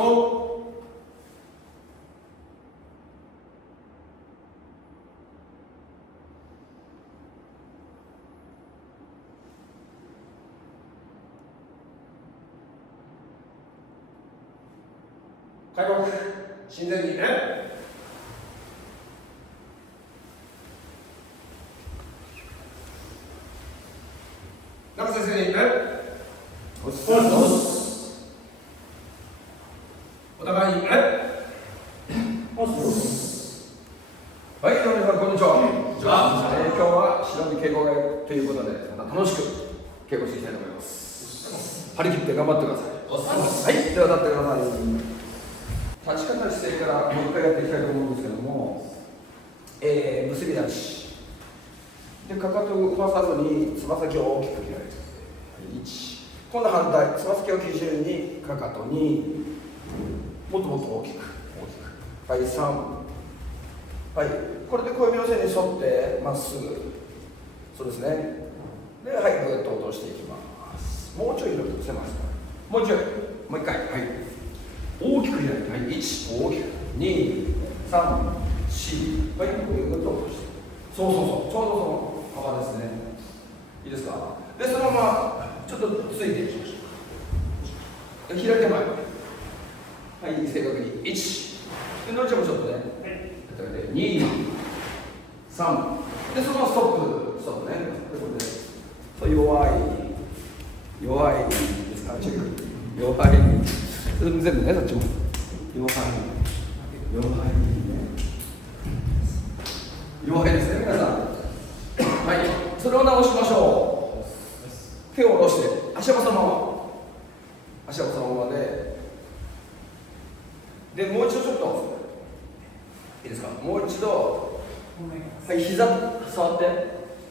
ト。開幕。親善にね。中先生にね。お互いにね。はい、皆さんこんにちは。今日は白身稽古会ということで、また楽しく稽古していきたいと思います。張り切って頑張ってください。はい、では立ってください。立ち方姿勢からもう一回やっていきたいと思うんですけども、結び立ちで、かかとを踏まさずにつま先を大きく開いて、1、今度反対、つま先を基準にかかとにもっともっと大きくはい、3、はい、これで小指の線に沿ってまっすぐ、そうですね。で、はい、ぐっと落としていきます。もうちょい広く寄せますから、もうちょい、もう一回、はい、大きく開いて、はい、1、大きく、2、3、4、はい、これぐっと落として、そうそうそう、ちょうどその幅ですね。いいですか。で、そのままちょっとついていきましょう。開いて前、はい、正確に1、で、のりちゃんもちょっとね、2、3、で、そのままストップね。で、これでそう弱いですか、チェック、弱い、全部ね、そっちも弱いですね、皆さん。はい、それを直しましょう。手を下ろして、足はそのままで、もう一度ちょっといいですか、もう一度、はい、膝触って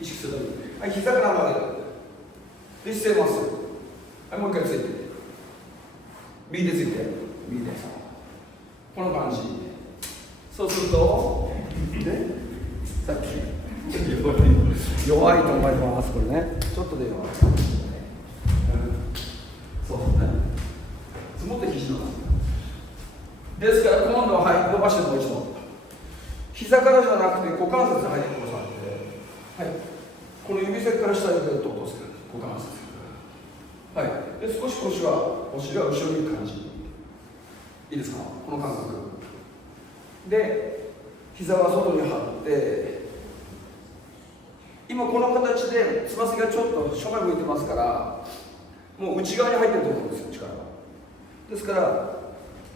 意識する。はい、膝から曲げる。で、姿勢まっすぐ。はい、もう一回ついて、右でついて、右で、この感じ。そうすると、さっき弱いと思います。これね、ちょっとで弱い。そうね。もっと必死なんですから、今度は、はい、伸ばしてもう一度。膝からじゃなくて股関節に入ってくださって、はい、この指先から下にぐっと落とす感じ、股関節。はい、で、少しお尻は後ろに感じ。いいですか、この感覚。で、膝は外に張って、今この形でつま先がちょっと正面向いてますから、もう内側に入ってると思うんですよ、力が。ですから、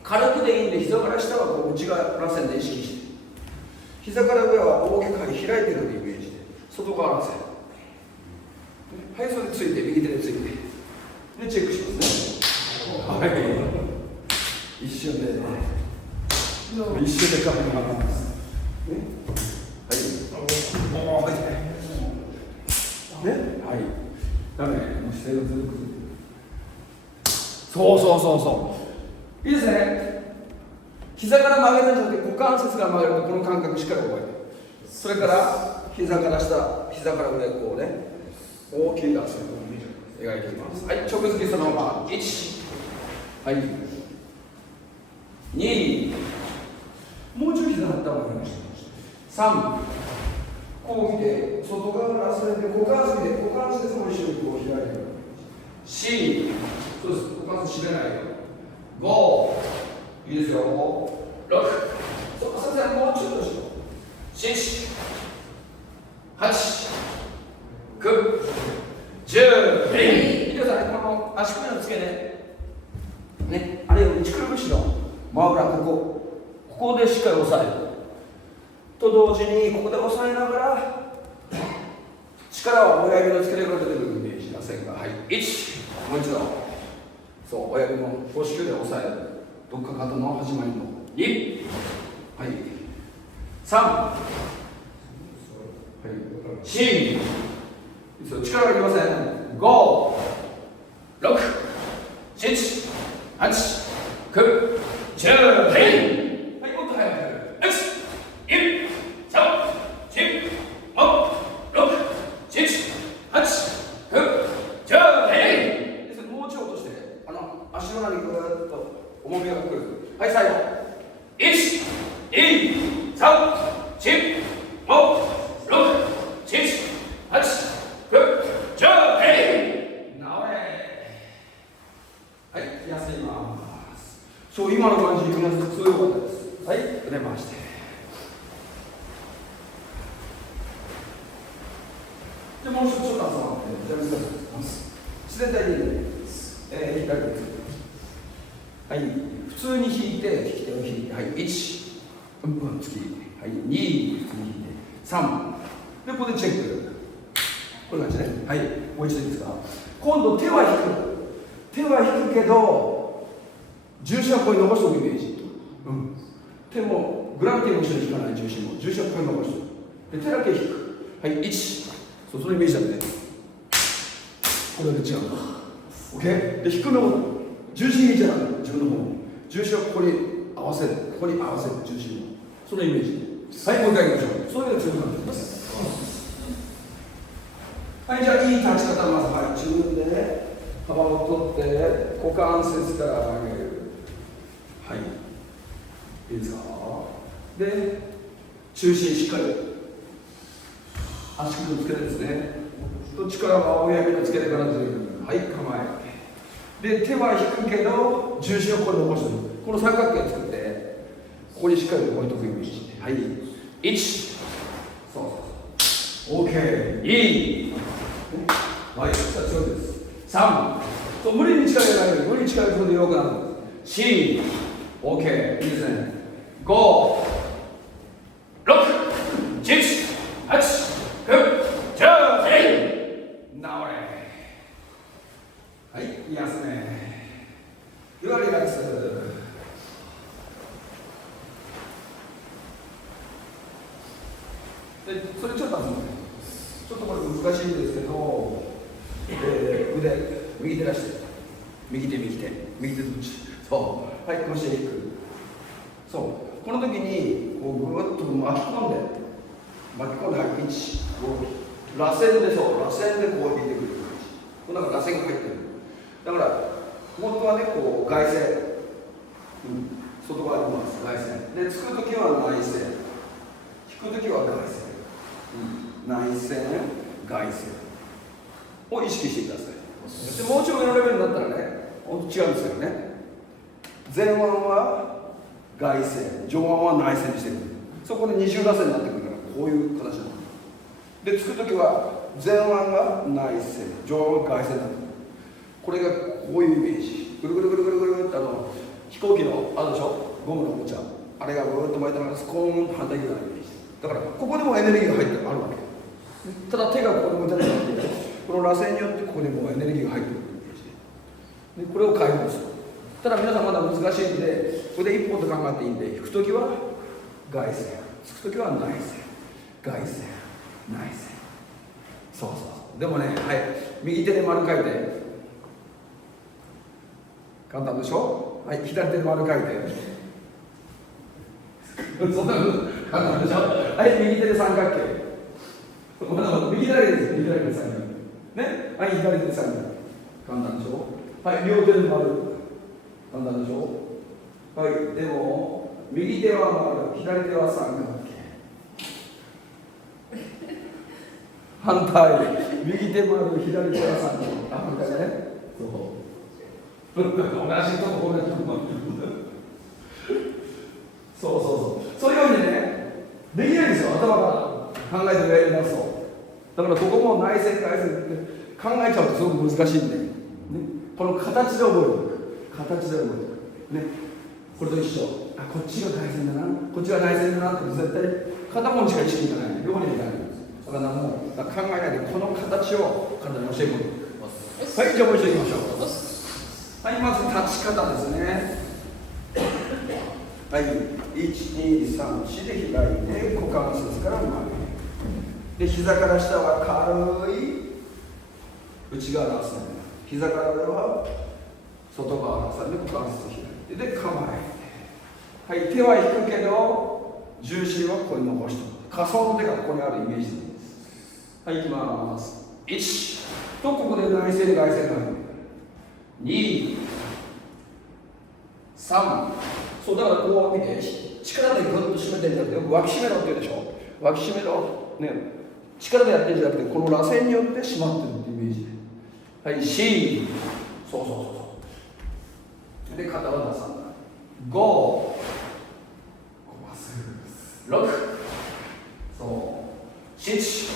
軽くでいいんで、膝から下はこう内側らせんで意識して、膝から上は大きく開いてくるイメージで、外側らせん。はい、それでついて、右手でついて、で、チェックしますね。はい。一瞬で、変わります。はい。ね、はい。ダメ、もう姿勢がずっと崩れてる。そう。いいですね。膝から曲げるんじゃなくて、股関節が曲げると、この感覚しっかり覚えて。それから、膝から下、膝から上、こうね、大きいダンスを描いていきます。はい、直付きそのまま。1、はい。2、もうちょい膝張った方がいいかもしれない。3、こう見て、外側からそれで股関節も一緒にこう開いてる。4、そうです、股関節締めないよ。5、いいですよ。6、そう先生、もうちょっとしよう。7、8、9、10、見てください、この足首の付けね、あれを内くるぶしの真裏、ここでしっかり押さえる。と同時に、ここで押さえながら、力は親指の付け根から出てくるイメージな線が。はい、1、もう一度。そう、親指の母指球で押さえる。どっかかとの始まりの。2、はい、3、はい、4、力がいりません。5、6、7、8、9、10、はい、もっと早く。足の裏にぐーっと重みがくる。はい、最後。1、2、3、4、5、6、7、8、9、10、えい。直れ。はい、休みます。そう、今の感じ、皆さん、すごい良かったです。はい、腕回して。じゃあもう一つちょっと集まって、じゃあ難しいです。自然体でいいので、左です。はい、普通に引いて、引き手を引いて、はい、1、突き、はい、2、普通に引いて、3、で、ここでチェック。こんな感じね。はい、もう一度いいですか。今度、手は引く。手は引くけど、重心はここに伸ばしておくイメージ。手も、グラビティの後ろに引かない重心も、重心はここに伸ばしておく。で、手だけ引く。はい、1、そのイメージだね。これで違う。OK？ で、引くのも、重心入れちゃダメ。自分の方に。重心はここに合わせる。ここに合わせる。重心を。そのイメージ。はい、もう一回いきましょう。そういうのが強くなってきます。はい、じゃあ、いい立ち方まず、はい、自分でね、幅を取って、股関節から上げる。はい。いいですか？で、中心しっかり。足首をつけてですね。力は親指のつけてからずる。はい、構え。で、手は引くけど、重心をここに残してる。この三角形を作って、ここにしっかり置いとくイメージ。はい。1。そう。OK。2。はい、さあ強いです。3。そう、無理に力入れないように、無理に力入れると弱くなる。4。OK。いいですね。5。6。7。8。9。10。直れ。はい、休め。ではリラックス。で、それちょっとちょっとこれ難しいんですけど、腕、右手出して、右手、右手、右手どっち？そう、はい、腰へ引く。そう、この時にこうぐーっと巻き込んで、はい、1、5、螺旋で、そう、螺旋でこう引いてくる。この中螺旋が入ってる。だから、本当はね、こう外旋、外側に回す、外旋。で、つくときは内旋、引くときは外旋。内旋、外旋を意識してください。で、もうちょい上のレベルになったらね、本当違うんですよね。前腕は外旋、上腕は内旋にしてる。そこで二重螺旋になってくるから、こういう形なの。で、つくときは前腕が内旋、上腕が外旋になってくる。これがこういうイメージ。ぐるぐるぐるぐるぐるって飛行機のあるでしょ、ゴムのおもちゃ。あれがぐーっと巻いたのがスコーンと反対になるイメージ。だからここでもエネルギーが入ってあるわけ。ただ手がここに置いてあるので、この螺旋によってここにもエネルギーが入ってくるイメージで、これを解放する。ただ皆さんまだ難しいんで、腕一本と考えていいんで、引くときは外旋、つくときは内旋、外旋、内旋。そうそうそう。でもね、はい、右手で丸書いて。簡単でしょ。はい、左手で丸書いて。そんな簡単でしょ。はい、右手で三角形。右だけです。右だけで三角形。ね。はい、左手で三角形。簡単でしょ。はい、両手で丸。簡単でしょ。はい、でも、右手は丸、左手は三角形。反対。右手丸、左手は三角形。反対ね。そう。同じとこ同じとこ。そうそうそう。そういうようにね、できないんですよ、頭から考えてやりますと。だからここも内旋外旋って考えちゃうとすごく難しいんで、ね、この形で覚えておく。形で覚えておく。ね、これと一緒。あ、こっちが外旋だな、こっちが内旋だなって絶対片方にしか意識いかない。両方にいかないんです。だからもう考えないでこの形を体に教え込む。はい、じゃあもう一度いきましょう。はい、まず立ち方ですね。はい、1、2、3、4で開いて、股関節から曲げる。で、膝から下は軽い内側の朝。膝から上は外側の朝で股関節を開いて、で、構えて。はい、手は引くけど、重心はここに残しておく。仮想の手がここにあるイメージです。はい、いきます。1と、ここで内旋、外旋が入る。2、3、4、そうだからこう見て力でグッと締めてるんじゃなくて、よく脇締めろって言うでしょ。脇締めろね、力でやってるんじゃなくて、この螺旋によって締まってるっていうイメージで、はい、C、そうそうそうそうで、肩は出さんだ、5、6、そう、7、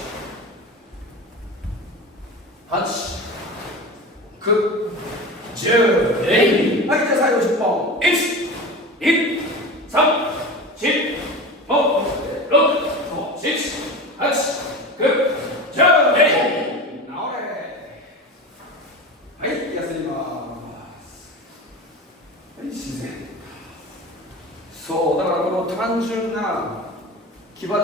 8、9、10、はい、じゃあ最後10本、1、2、3、4、5、6、7、8、9、10、はい、休みます。はい、自然。そう、だからこの単純な牙立ち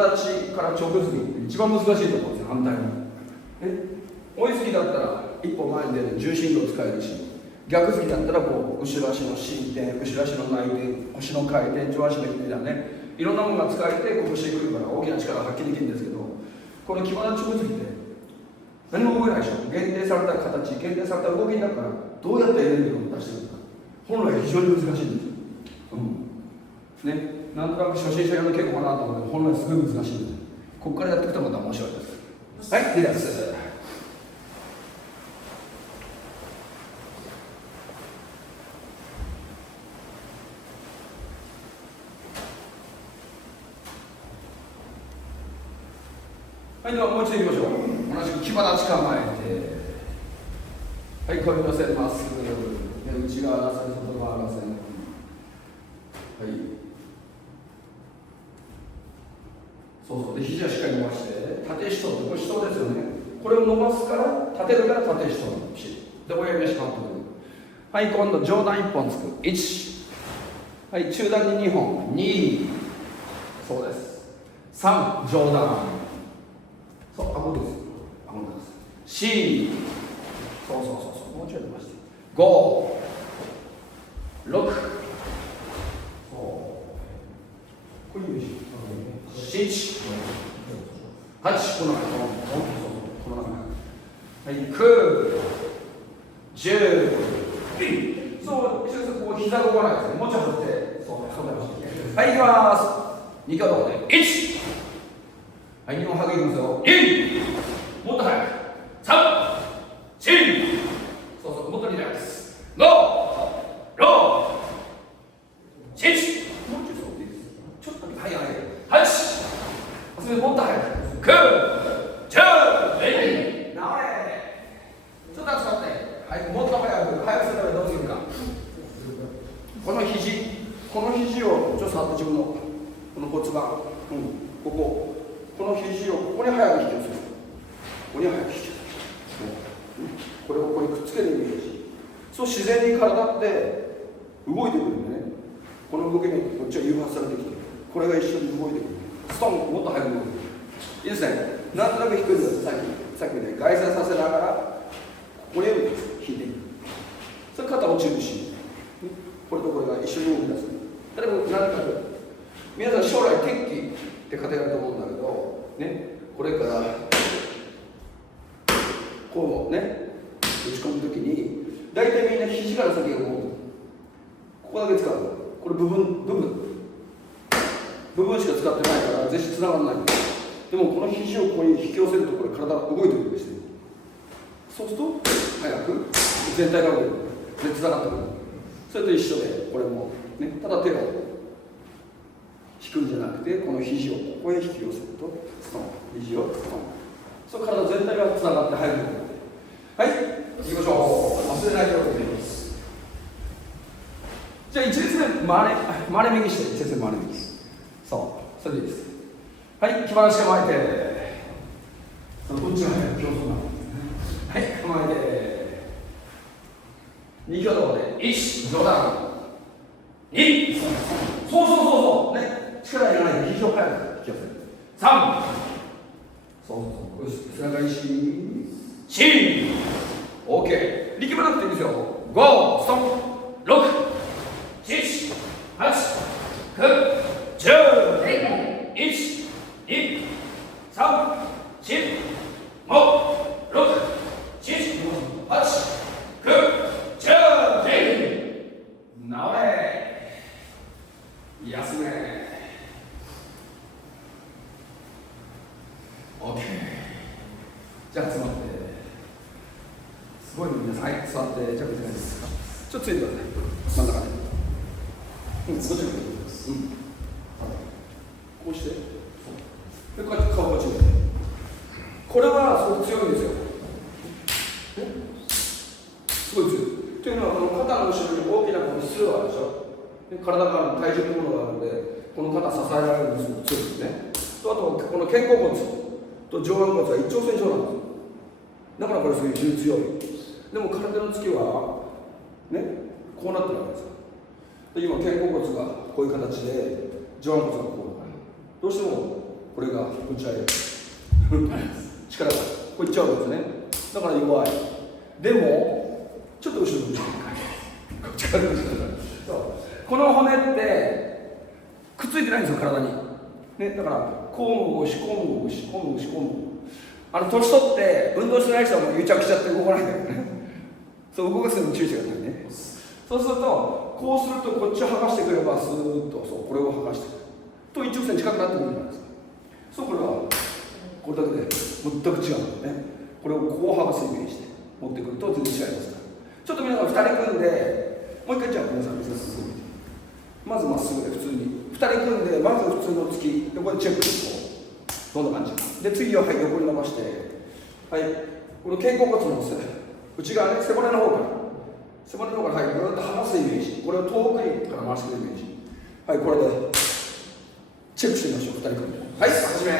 から直突き、一番難しいところですよ、反対に。追い突きだったら一歩前に出る重心度を使えるし、逆突きだったらこう後ろ足の進展、後ろ足の内転、腰の回転、上足のひねりだね、いろんなものが使えて拳でくるから大きな力が発揮できるんですけど、この牙立ち直突きって何も動けないでしょ。限定された形、限定された動きだからどうやってエネルギーを出していくか、本来非常に難しいんですよ。ね、なんとなく初心者用の稽古かなと思うけど、本来すごい難しいんです。ここからやっていくとまた面白いです。はい、リラックス。はい、ではもう一度いきましょう。同じく牙立ち構えて、はい、首の線まっすぐ、内側らせん、外側らせん、はい、そうそう、で肘はしっかり伸ばして、縦四頭ってこれ四頭ですよね。これを伸ばすから立てるから縦四頭の腰で親指足パンとくる。はい、今度上段1本つく、1、はい、中段に2本、2、そうです、3、上段、そう、顎ですよ、顎です。4、そうそうそうそう、もうちょい伸ばして、5、6、そう、こういうイメージ、7、8、この中、この中、はい、9、10、そう、こう膝が動かないですね、もうちょい張って、そう、はい、いきます。2挙動で、1、はい、2本ハグいきますよ。2、もっと早く。3、4、そうそう、もっとリラックス。5、6、7、もうちょいそうでいいです。ちょっと早い。8、それもっと早く。9、10、直れ。ちょっと集まって。はい、もっと早く。早くするためにどうするか。この肘をちょっと触って自分のこの骨盤、この肘をここに早く引き寄せる。ここに早く引き寄せる。これをここにくっつけるイメージ。そう自然に体って動いてくるんでね。この動きにこっちは誘発されてきて、これが一緒に動いてくる。ストンもっと早く動く。いいですね。なんとなく引くんです。さっきみたいに外旋させながらここに引いていく。それ肩落ちるし、これとこれが一緒に動き出す。例えば何か皆さん将来鉄器って方やると思うんだけど、ね、これからこうね打ち込むときに大体みんな肘から先が動く。ここだけ使う。これ部分しか使ってないから全身つながらない。でもこの肘をここに引き寄せるとこれ体が動いてくるんですよ。そうすると早く全体が動く。でつながってくる。それと一緒でこれもね、ただ手を引くんじゃなくて、この肘をここへ引き寄せるとストン、肘をストン、その体全体がつながって入る。はい、行きましょう。忘れないようにです。じゃあ1列目回れ右して、1列目回れ右。そう、それでいいです。はい、気晴らし構えて、そのどっちが早い競争なの。はい、構えて2挙動で1、上段2、そうね、力いらないで肘を早く引き寄せる。3、そう背中石4、OK、力まなくていいですよ。5、ストン、6、7、8、9、10、1、2、3、4、5、6、7、8、9、10、直れ。休め。 OK。 じゃあ座って、すごいね皆さん。はい、座って。じゃあ別にですか、ちょっとついてください、真ん中で。どっちでもいいです。こうして、でこうやって顔こっちに。これはすごく強いんですよ。すごい強い。というのは、この肩の後ろに大きなこの質があるでしょ。で体が体重というものがあるので、この肩支えられるのがすごく強いですね。とあと、この肩甲骨と上腕骨は一直線上なんですよ。だからこれすごい強い。でも体の付きはね、こうなってるわけですよ。で今肩甲骨がこういう形で上腕骨がこうだから、どうしてもこれが打ち上げる力がこういっちゃうんですね。だから弱い。でもちょっと後ろにこっちからこの骨ってくっついてないんですよ、体に、ね、だからこうも動くし、こうも動くし、こうも動くし、こうも動く。年取って運動してない人はもう癒着しちゃって動かないんだよね。そう動かすのに注意してくださいね。そうすると、こうするとこっちを剥がしてくればスーッとそうこれを剥がしてくると一直線近くなってくるじゃないですか。そうこれはこれだけで全く違うんだよね。これをこう剥がすイメージで持ってくると全然違いますから。ちょっと皆さん2人組んで、もう一回じゃあ皆さんまずまっすぐで普通に2人組んで、まず普通の突きでこれチェックこうどんな感じで、次ははい横に伸ばして、はいこの肩甲骨の内側ね、背骨の方からはいぐーっと離すイメージ、これを遠くにから回してくるイメージ、はいこれでチェックしてみましょう。2人組んで、はい始め。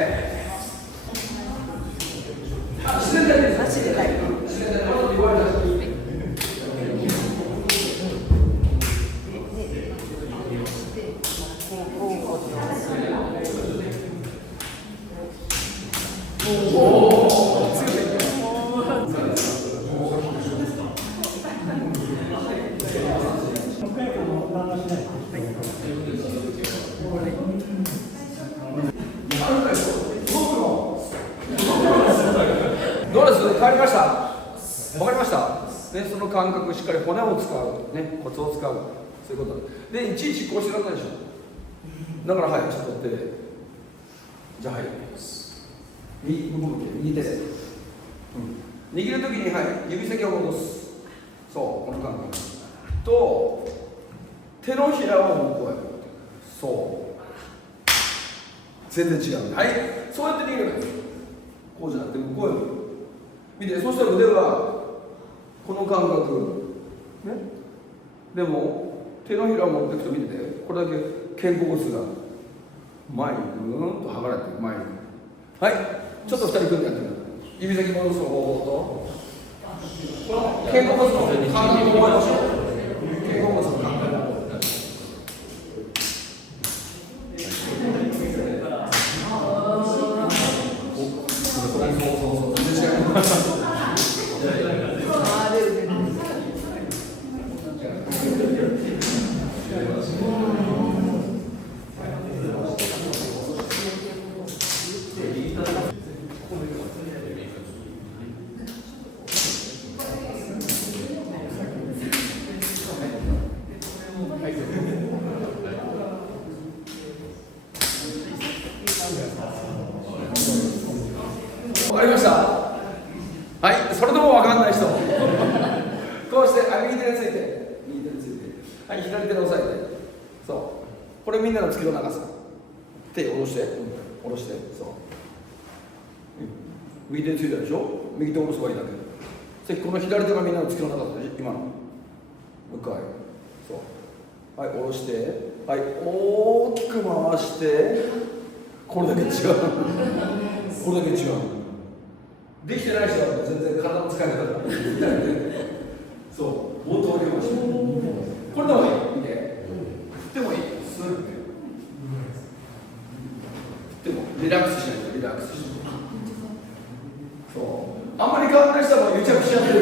自然体です。自然体まだ言われた時どうです？変わりました？わかりました？ね、その感覚、しっかり骨を使う、ね、骨を使う、そういうことで、いちいちこうしてらんないでしょ。だからはい、ちょっとやって、じゃあはい、右手で、握るときに、はい、指先を戻す。そう、この感覚と手のひらをこうやる。そう全然違う。はい、そうやって握ればいいです。こうじゃなくてこうやる。見て、そしたら腕はこの感覚ね。でも手のひらを持っていくと見てて、これだけ肩甲骨が前にぐーんと剥がれて前に。はい、ちょっと2人組んでやってください。指先戻す方法とこの肩甲骨の感覚を覚えましょう。肩甲骨の感覚をわかりました。はい、それでもわかんない人こうして、右手について、はい、左手で押さえて、そうこれみんなの突きの長さ、手を下ろして、下ろして、そう、右手についたでしょ。右手を下ろせばいいだけ。この左手がみんなの突きの長さで、今のもう一回、そうはい、下ろして、はい、大きく回して、これだけ違うこれだけ違う。できてない人は全然体の使い方がそう、もっと大きく回して、これでもいい。見て、振ってもいい。スーッて振ってもリラックスしないと、リラックスして、そうあんまり変わらない人はもう癒着しちゃってる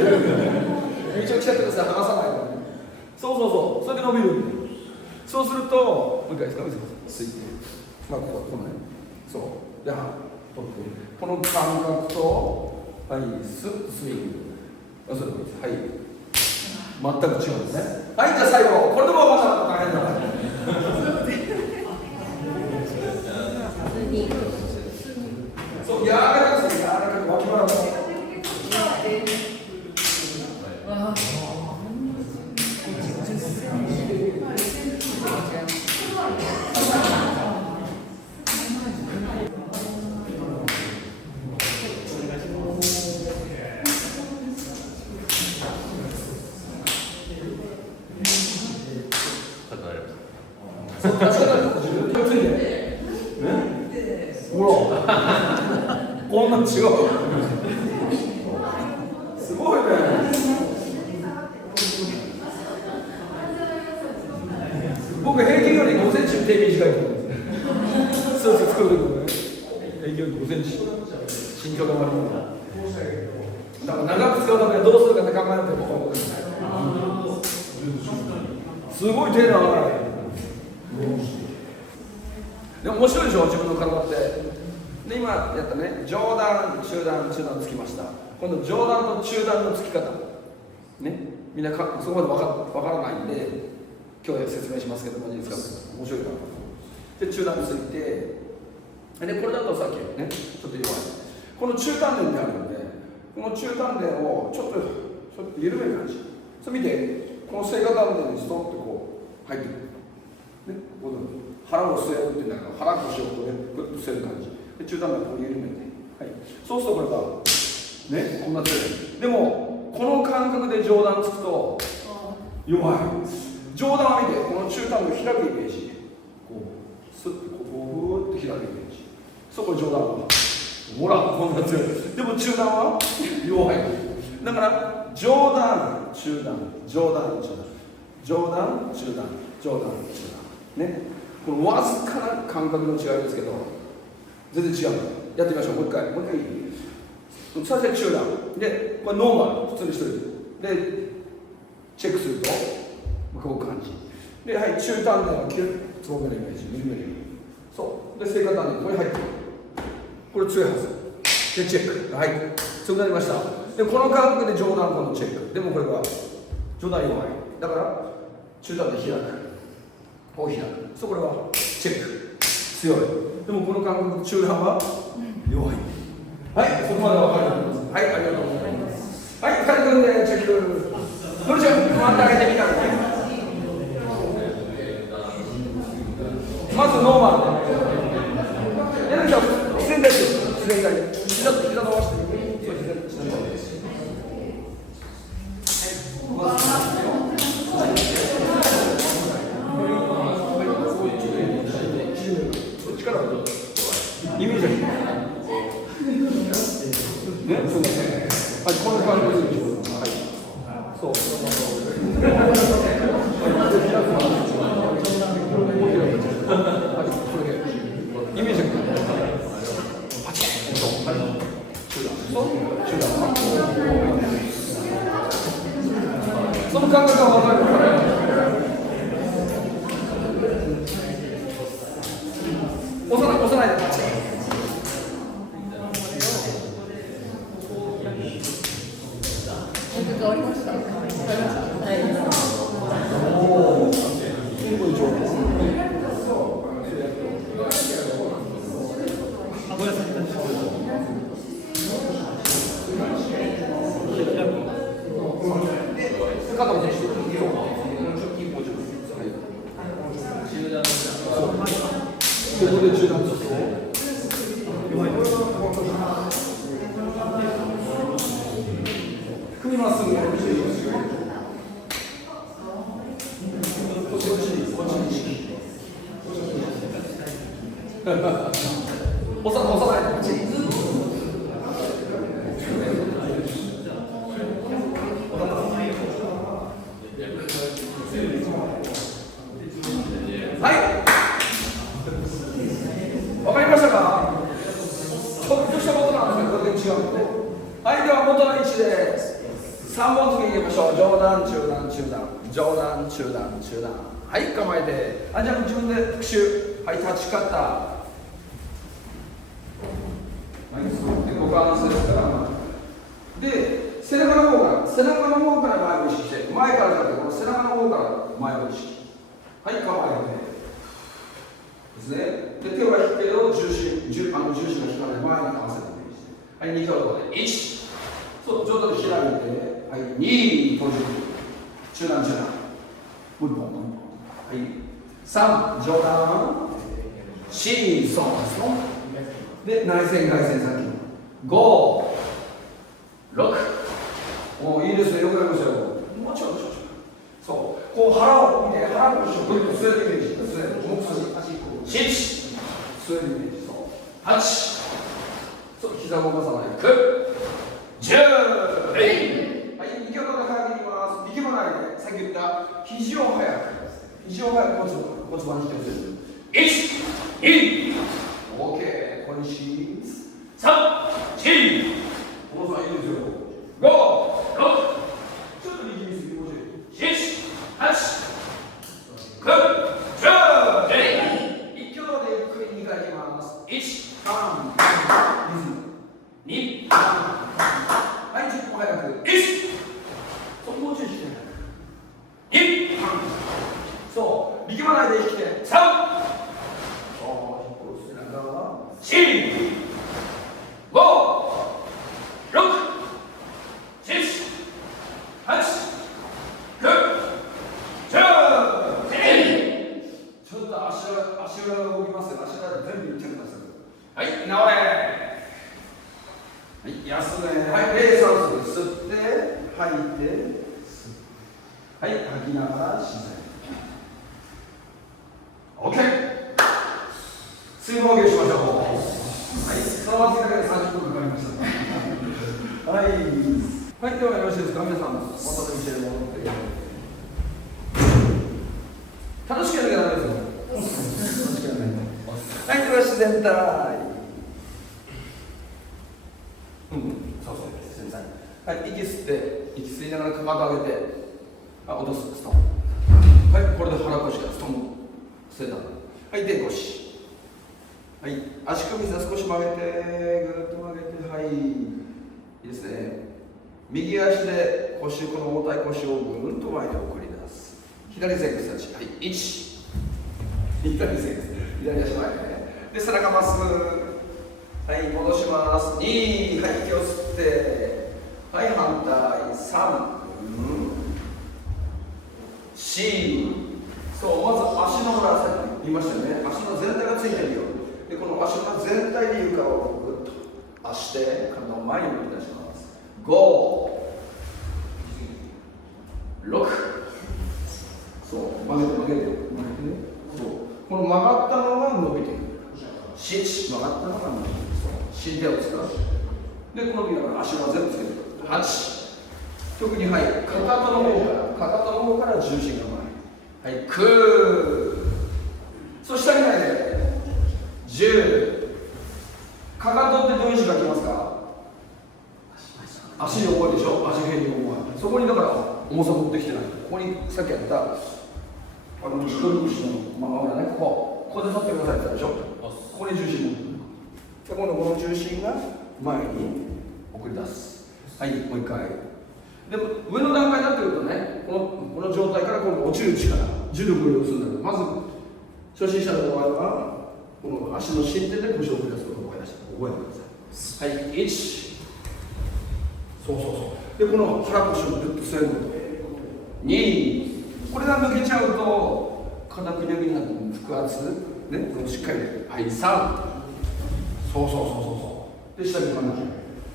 癒着しちゃってください。離さないからね。そうそれで伸びる。そうするともう一回ですか、ついて、まあこのね、そうじゃあ取って、この感覚と、はい、スイング、そうです。はい、全く違うんですね。はい、じゃあ最後、これでも分かんなかったら大変だそう確かに自分で言ってね。ほら、こんなん違う。すごいね。僕平均より5センチ手短いと思うんです。スーツ作る時もね、平均より5センチ身長が悪いのだから長く使うためにはどうするかって考えなくてもすごい手長い。でも面白いでしょ、自分の体って。で今やったね、上段中段中段つきました。今度上段と中段のつき方ね、みんなそこまでわからないんで今日説明しますけどもいいですか。面白いからで中段について、でこれだとさっきねちょっと弱いこの中丹田にあるんで、この中丹田をちょっと緩める感じ。それ見て、この聖火丹田にストンとこう入ってくる、ね、ここ腹を据えるっていうんだけど、腹腰をこうねグッと据える感じで中丹田をこう緩めて、はい、そうするとこれがねこんな強い。でもこの感覚で上段つくと弱い。上段を見て、この中丹田を開くイメージ、こうスッとこうグーッと開くイメージ、そこ上段はほらこんな強い。でも中段は弱い。だから上段中段上段中段上段中段上段中段ね、このわずかな感覚の違いですけど全然違う。やってみましょう。もう一回いい。最初は中段で、これノーマル普通にしてるでチェックするとこういう感じで、はい、中丹田をキュッとつぼめるイメージ、緩める。そうで聖火丹田にこれ入ってる。これ強いはずでチェック、はい、そうなりました。でこの感覚で上段このチェック。でもこれは上段弱い。だから中段で開く、こう開く。そうこれはチェック強い。でもこの感覚中段は弱い。はい、そこまで分かると思います。はい、ありがとうございます。はい、2人分でチェック。どれじゃ回ってあげてみたらね。まずノーマル。やるじゃん。自然体です。自然体。膝伸ばして。そう自然体です。力をイメージね、そうですね。はい、こんな感じです。はい、そう。イメージその感覚が分かるから。押さないで。変わりました。ここで中断すると組みますんで、こっちに押さないでこっちに。はい、わかりましたか？ちょっとしたことなんですけど、全然違うので。はい、では元の位置で3本次いきましょう。上段、中段、中段、上段、中段、中段。はい、構えて。じゃあ自分で復習。はい、立ち方。はい、で股関節からで、背中の方から前を意識して、前からじゃなくて、この背中の方から前を意識。はい、構えて。ですね。で、手は引くけど、重心が引かない前に合わせてみて。はい、2挙動で。1。そう、上手で開いて。はい、2、閉じる。中段。もう1本。はい。3、上段。4、そう。で、内線先。5、6。お、いいですね。よくやりましたよ。もうちょい。そう。こう腹を見て、腹をぐっと据えるイメージ。もう据えるイメージ。そう8、そう、膝を動かさない。9、10、はい、右肩が早くいきます。力まないで、さっき言った肘を早く骨盤に引き寄せる。1、2、OK、これシーズ3、4、このさんいいですよ。5、6、ちょっと力みすぎ、もうちょい。7、8、9、10、一挙でゆっくり2回いきます。1、3、リズム。2、はい、10歩早く。1、そう、もうちょい引きて。2、そう、力まないで引きて。3、そう、引っ張る背中。4、5、6、7、8、9、10。ちょっと足裏が動きますよ。足裏全部いっちゃいます。はい、直れ。はい、休め。はい、レースを吸って、吐いて、はい、吐きながら自然。OK。水分補給しましょう。はい、そのままだけで30分かかりました。はい、はい、ではよろしいですか、皆さん。またで見てるものって。楽しくやらなきゃダメですよ。楽しくやらないと。はい、では自然体。そうそう、自然体。はい、息吸って、息吸いながらかかと上げて、落とす、ストン。はい、これで腹腰がストン。捨てた。はい、で腰。はい、足首さ少し曲げて、ぐーっと曲げて、はい、いいですね。右足で腰、この重たい腰をぐーんと前に送り出す。左前屈立ち。はい、1、左前屈、左足前で背中まっすぐ。はい、戻します。2、はい、息を吸って、はい、反対。3、4、そう、まず足の裏、さっき言いましたよね。足の全体がついてるよ。で、この足の全体で床をぐっと押して体を前に送り出します。5、6、そう曲げて、そうこの曲がったのが伸びている。7、曲がったのが伸びている。そう、手を使う。で、この指は足の全部つけてくる。8、特に、はい、かかとの方から重心が前。はい、9、そう下げないで。10、かかとってどういう字書きますか？足に重いでしょ、足辺に重い。そこにだから重さ持ってきてない。ここにさっきやった一人腰のままね、ここで立ってくださいって言ったでしょ。ここに重心持ってくる。で、この重心が前に送り出す。はい、もう一回。でも上の段階になってくるとね、この状態から今度落ちる力、重力を要するんだけど、まず初心者の場合はこの足の伸展で腰を送り出すことを覚えてください。はい、1、そうで、この腹腰をぐっと据えること。2、これが抜けちゃうと肩くにゃくになって腹圧ね、このしっかり。はい、3、そうで、下にかな。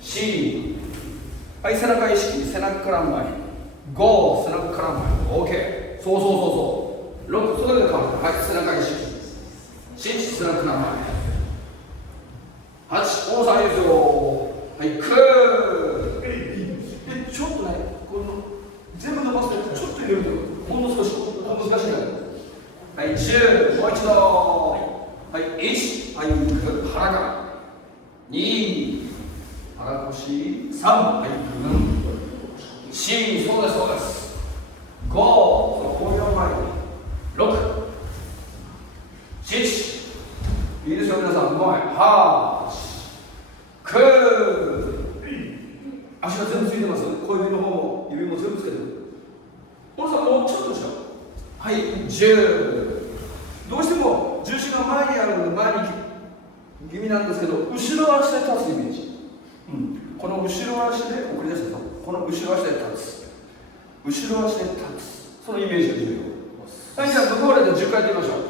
4、はい、背中意識、背中から前。5、背中から前。 OK、そう6、それで変わる。はい、背中意識。7、背中から前。8、さんいいですよ。はい、9で、ちょっとね、この全部伸ばすとちょっと入れるとほんの少し難しいから。はい、10、もう一度。はい、1、はい、腹から。2、腹腰。3、はい、4、そうです。5、こういう前に。6、7、いいですよ皆さん、うまい。8、9、足が全部ついてます。小指の方も指も全部つけてる。このさんもうちょっとでしょ。はい、10。どうしても重心が前にあるので前に気味なんですけど、後ろ足で立つイメージ。この後ろ足で送り出して、この後ろ足で立つ。後ろ足で立つ。そのイメージが重要。はい、じゃあ向こうで10回やってみましょう。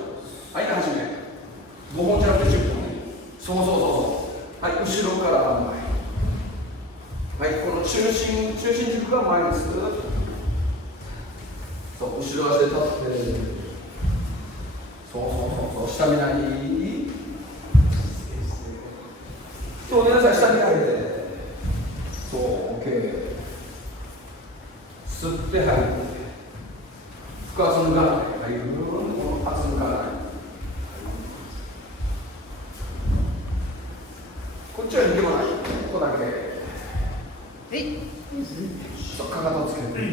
はい、始め。5本じゃなくて10本ね。そうはい、後ろから前。はい、この中心軸が前です。そう、後ろ足で立って。そう、下見ない。そう、皆さん下に上げて。そう、OK。吸って吐いて。腹圧抜かない。はい、圧抜かない。こっちは似てもない。ここだけ。はい。そう、かかとをつけて。はい。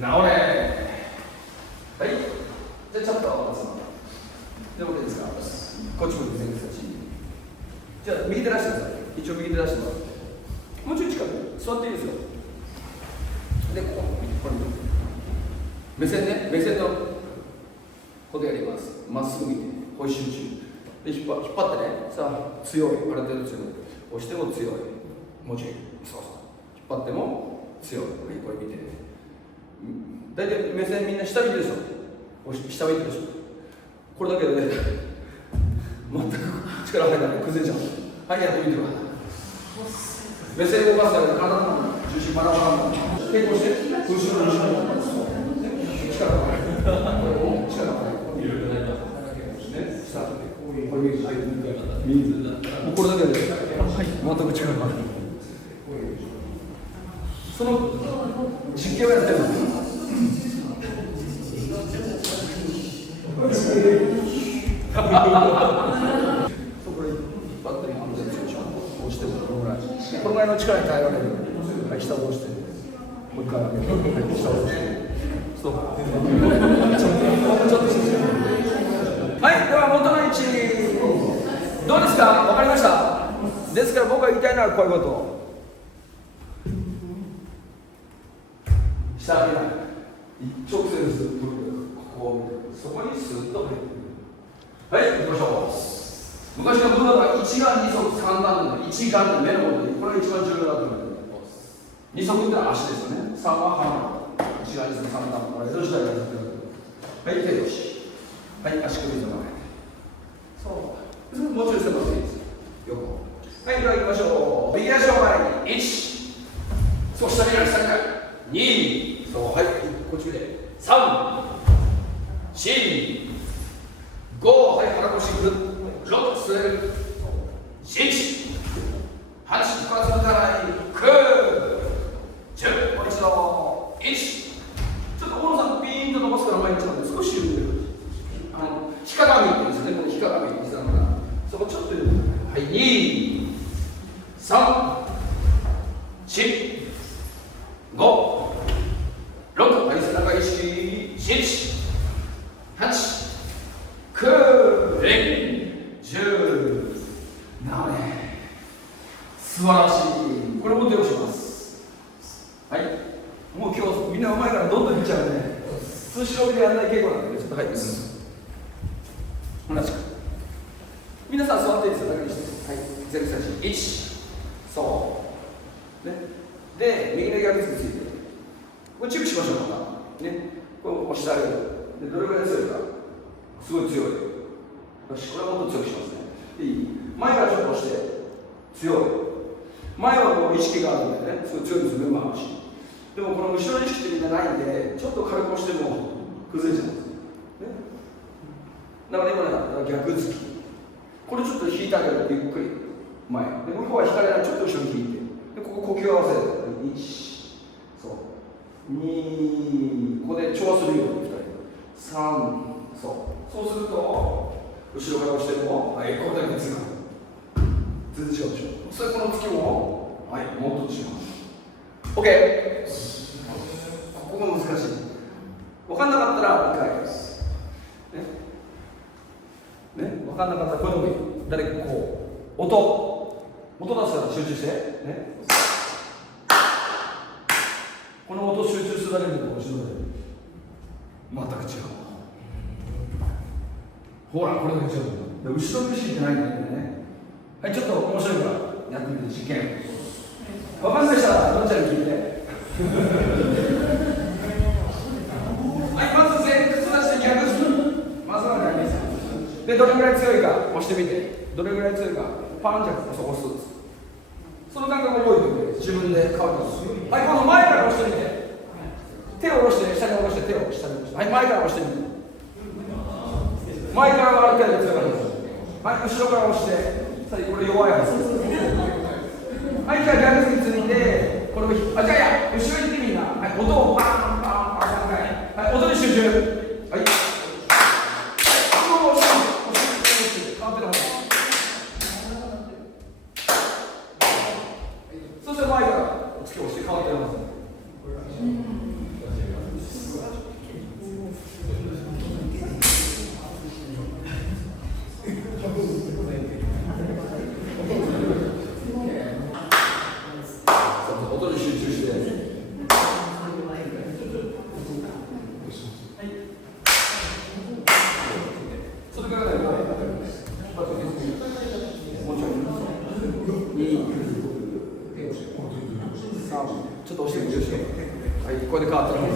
直れ。はい。じゃあちょっとでもいいですか。こっち向いて前屈立ち。じゃあ右手出してください。一応右手出してもらって。もうちょい近く座っていいですよ。で、これ目線ね、目線のことやります。まっすぐ見て、こういう集中。で、引っ張ってね、さあ、強い、ある程度強い。押しても強い。もうちょい、そうそう。引っ張っても強い。これ見て。大体目線みんな下見てるでしょ。下見てるでしょ。これだけでね、全く力入らない、崩れちゃう。はい、やってみてください。目線動かすだけで体の重心バラバラになる。抵抗して、後ろに力が入る。力が入る。これ右、はい、右。もうこれだけで、はい、全く力が入る。その実験をやってるの。そこで引っ張って安全性押してもこのぐらい。このぐらいの力に耐えられる。はい、下を押して。もう一回上げて。はい、下を押して。ストップ。ちょっとして。はい、では元の位置。どうですか？わかりました？ですから僕が言いたいのはこういうこと。下見ない。一直線ずっとこうそこにスッと入ってくる。はい、行きましょう。昔の文化は1が2足3段で1段で目のことで、これが一番重要だと思います。2足ってのは足ですよね。3は半。1が2足3段。これ江戸時代からやってる。はい、手をし。はい、足首の前。そう。もうちょい狭くていいです。横。はい、では行きましょう。右足を前に。1。そう、下に下に2。そう、はい、こっち見て。3。4。5、はい、腹腰ぐる6、7、8、一発抜かない、9、10、もう一度、1、ちょっと大野さん、ピーンと伸ばすから前に行っちゃうんで、少し緩める。日鏡って言うんですよね、この日鏡に膝の中。そこちょっと緩める。はい、2、3、4、5、6、はい、背中意識、7、8、9、10、なね、素晴らしい。これも手をします。はい。もう今日みんなうまいからどんどんいっちゃうね。通しろみでやらない稽古なんで、ちょっと入ってくる。同じく。皆さん座っていいですよ、だけにして。はい。全部最初に。1、そう。ね。で、右の逆について。これチェックしましょう、また。ね。これ押してあげる。で、どれぐらい強いか。すごい強い。よし、これはもっと強くしますね。いい？前からちょっと押して、強い。前はこう意識があるんでね、すごい強いんですよ、メンバーの足。でもこの後ろ意識ってみんなないんで、ちょっと軽く押しても崩れちゃうんです。ね、だから今ね、逆突き。これちょっと引いてあげる、ゆっくり。前。で、向こうは引かれない、ちょっと後ろに引いて。で、ここ呼吸を合わせる。1、そう。2、ここで調和するように2人。3、そう。そうすると、後ろから押しても、はい、これだけ違う。全然違うでしょ。それこの月も、はい、もっと違う。OK。ここが難しい。分かんなかったら、一回。ね。分かんなかったら、これでもいい。誰かこう、音出すから集中して。ね。この音集中するだけでも後ろで。全く違う。ほら、これだけ違う。後ろの意識ってないんだよね。はい、ちょっと面白いからやってみて、実験。分かんない人は、どっちらに聞いて。はい、まず前屈出して逆する。まずは逆です。で、どれぐらい強いか押してみて。どれぐらい強いか。パンジャク、そう押す。その感覚を覚えておいて、自分で変わります。はい、この前から押してみて。手を下ろして、下に下ろして、手を下に下ろして。はい、前から押してみて。前からはある程度強かったです。ははい、後ろから押して、さあこれ弱いはずです。はい、じゃあ逆について、これをじゃあいや、後ろに行ってみんな。はい、音をパンパンパンパン。はい、音に集中。はい。そして前からお付けをして変わってます。音に集中して。それからね、もうちょい。ちょっと押してみてください。はい、これで変わったら。も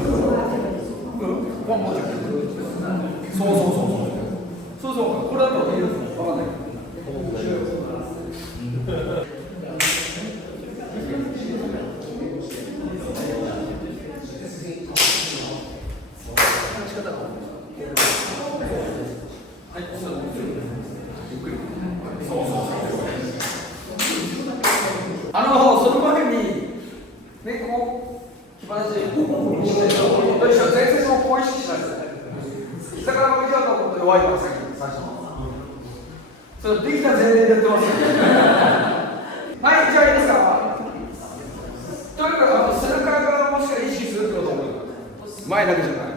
うちょい。そう、これだといいです。わかんない。その前に、ね、こう、気晴らしい。よいしょ、前線をこう意識しないです。下から向いちゃうと思って弱いから、最初の。それできた前提でやってます。はい、じゃあいいですか。とにかく背中からもしか意識するってことを思います。前だけじゃない。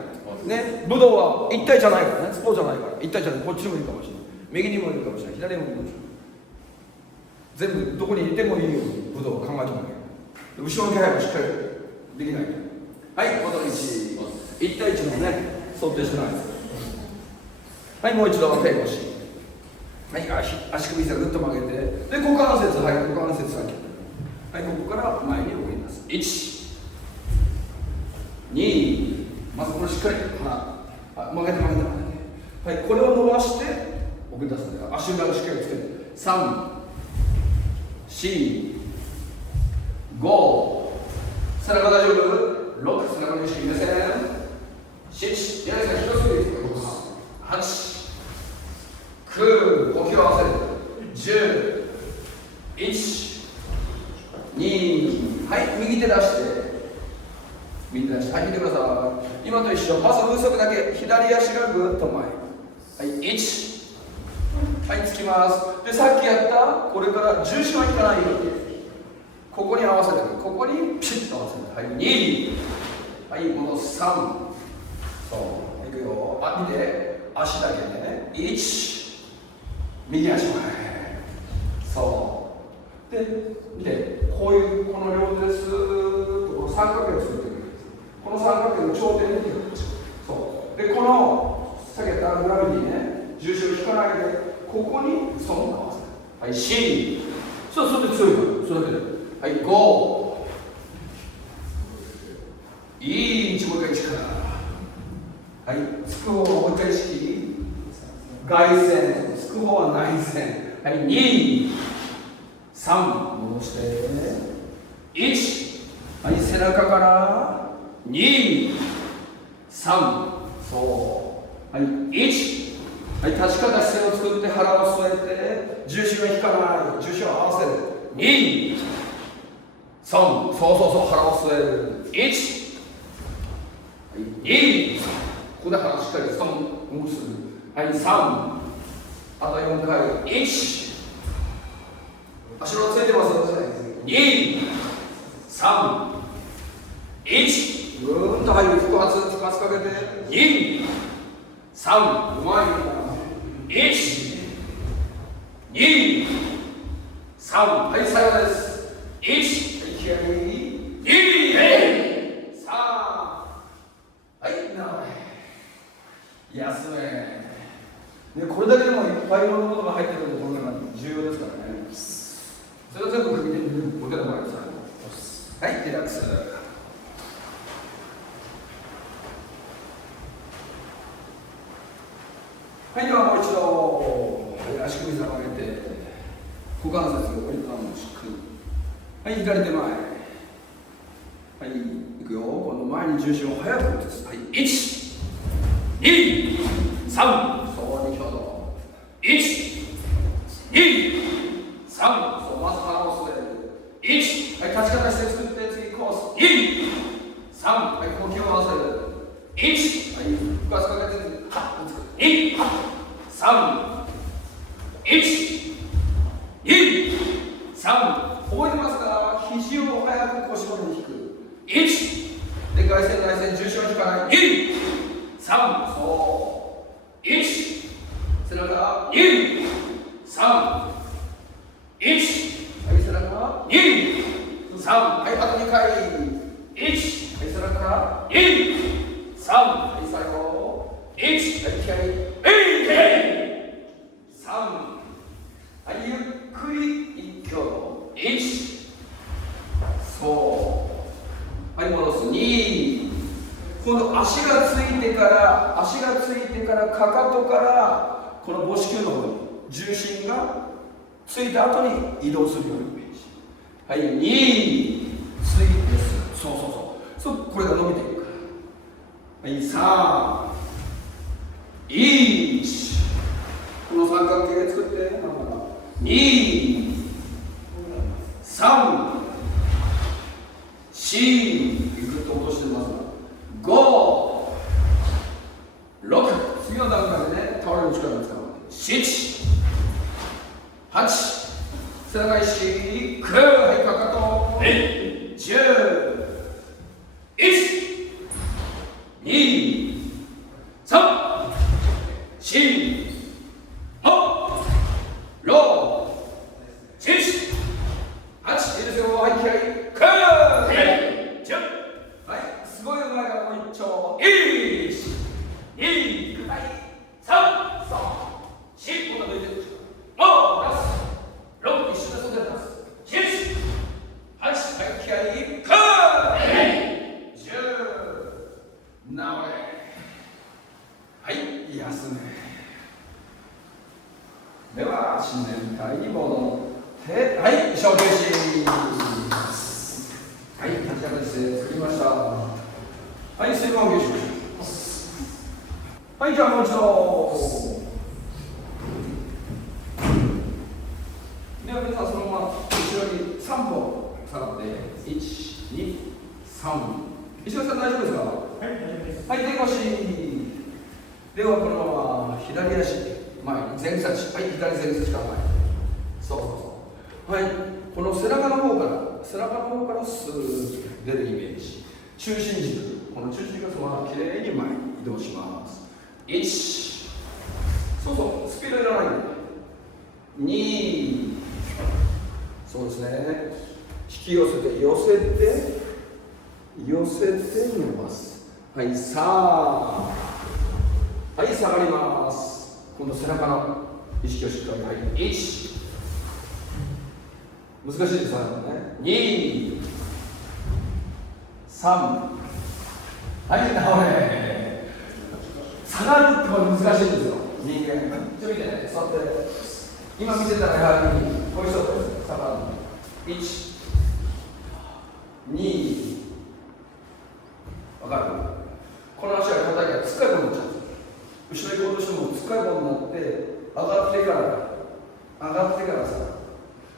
ね、武道は一体じゃないからね、スポーツじゃないから、一体じゃない、こっちにもいるかもしれない。右にもいるかもしれない、左にもいるかもしれない。全部どこにいてもいいように武道を考えてもらえる。後ろの気配もしっかりできないと。はい、戻り1、1対1のね、想定してないです。はい、もう一度手をし。はい、足首さぐっと曲げて、で、股関節、はい、股関節先。はい、ここから前に送ります。1、2、まずこれしっかり曲げて。はい、これを伸ばして送り出すので、足裏をしっかりつけて。3、4、5、背中大丈夫？ 6、背中の意識目線。7、やりさ広すぎて8、9、呼吸を合わせる。10、1、2、はい、右手出して。右手出して、はい、見てください。今と一緒、まず風速だけ、左足がぐっと前。はい、1、はい、つきます。で、さっきやった、これから重心は引かないように。ここに合わせて、ここにピシッと合わせて。はい、2、はい、戻す。3、そう、いくよ。見て、足だけね。1、右足前。そう。で、見て、こういう、この両手ですーっと三角形を作っていく。この三角形の頂点にいく。そう。で、この、さっきやったグラビティね、重心を引かないで、ここにそのまま合わせる。はい、4、それで強いの。それだけで。はい、5、いい、1、もう一回力。はい、つく方はもう一回意識。外旋、つく方は内旋。はい、2、3、戻して。1、はい、背中から。2、3、そう。はい、1、はい、立ち方姿勢を作って腹を据えて、重心は引かない、重心を合わせる。2、3、そう、腹を据える。1、はい、2、ここで腹しっかり3、動きする。はい、3、あと4回。1、足のついてます。2、3、1、ぐーんと入る。腹圧かけて。2、3、うまい。1、2、3、はい、最後です。1、はい、気合い、2、3、はい、休め。ね、これだけでもいっぱいのものが入ってくるところが重要ですからね。それを全部首にお手の前にされる。はい、リラックス。はい、ではもう一度、足首下げて、股関節を折り込むしく。はい、左手前。はい、いくよ。この前に重心を早く移す。はい、1、2、3、そうに挙動。1、2、3、そう、まず腹を据える。1、はい、立ち方して作って、次コース。2、3、はい、呼吸を合わせる。1、はい、深くかけて、はっ、2、3、1、2、3、覚えてますか？肘を早く腰まで引く。1、で、外旋内旋、重心を引かない。2、3、そう。1、背中、2、3、1、はい、背中、2、3、はい、あと2回。1、はい、背中、2、3、はい、最後。1、はい、気合い。3、はい、ゆっくり一挙。1、そう。はい、戻す。2、今度足がついてから、かかとからこの母子球の方に重心がついた後に移動するようなイメージ。はい、2、ついてす。そう、これが伸びていくから。はい、3、1、この三角形作って、2、3、4、ぐっと落としてますが、5、6、次の段階でね、倒れる力を使う。7、8、背中意識、9、はい、かかと、10、1、2、3、4、5、6、7、8、いいですよ、はい、気合い、9、10、はい、すごい前からもう一丁、1、2、はい、3、4、こんな抜いてる。5、出す。6、一緒で袖出す。7、8、はい、気合い、9、10、なおれ。はい、休め。では、自然体に戻って、はい、小休止。はい、立ち上がり姿勢作りました。はい、水分補給しましょう。はい、じゃあもう一度。では皆さんそのまま後ろに3歩下がって、1、2、3。石橋さん大丈夫ですか？はい、大丈夫です。はい、手腰。ではこのまま左足前に前差し、はい、左前差しから前。そう。はい、この背中の方からスーッと出るイメージ。中心軸、この中心軸がきれいに前に移動します。1、そう、スピードいらないんで。2、そうですね、引き寄せて伸ばす。はい、3、はい、下がります。今度背中の意識をしっかり。はい、1、難しいですね。2、3、はい、直れ。下がるってこれ難しいんですよ、人間。ちょっと見てね、座って。今見てたらやはりこういう人です。下がる。1、2、わかる？この足が硬いからつっかい棒になっちゃう。後ろ行こうとしてもつっかい棒になって上がってからさ。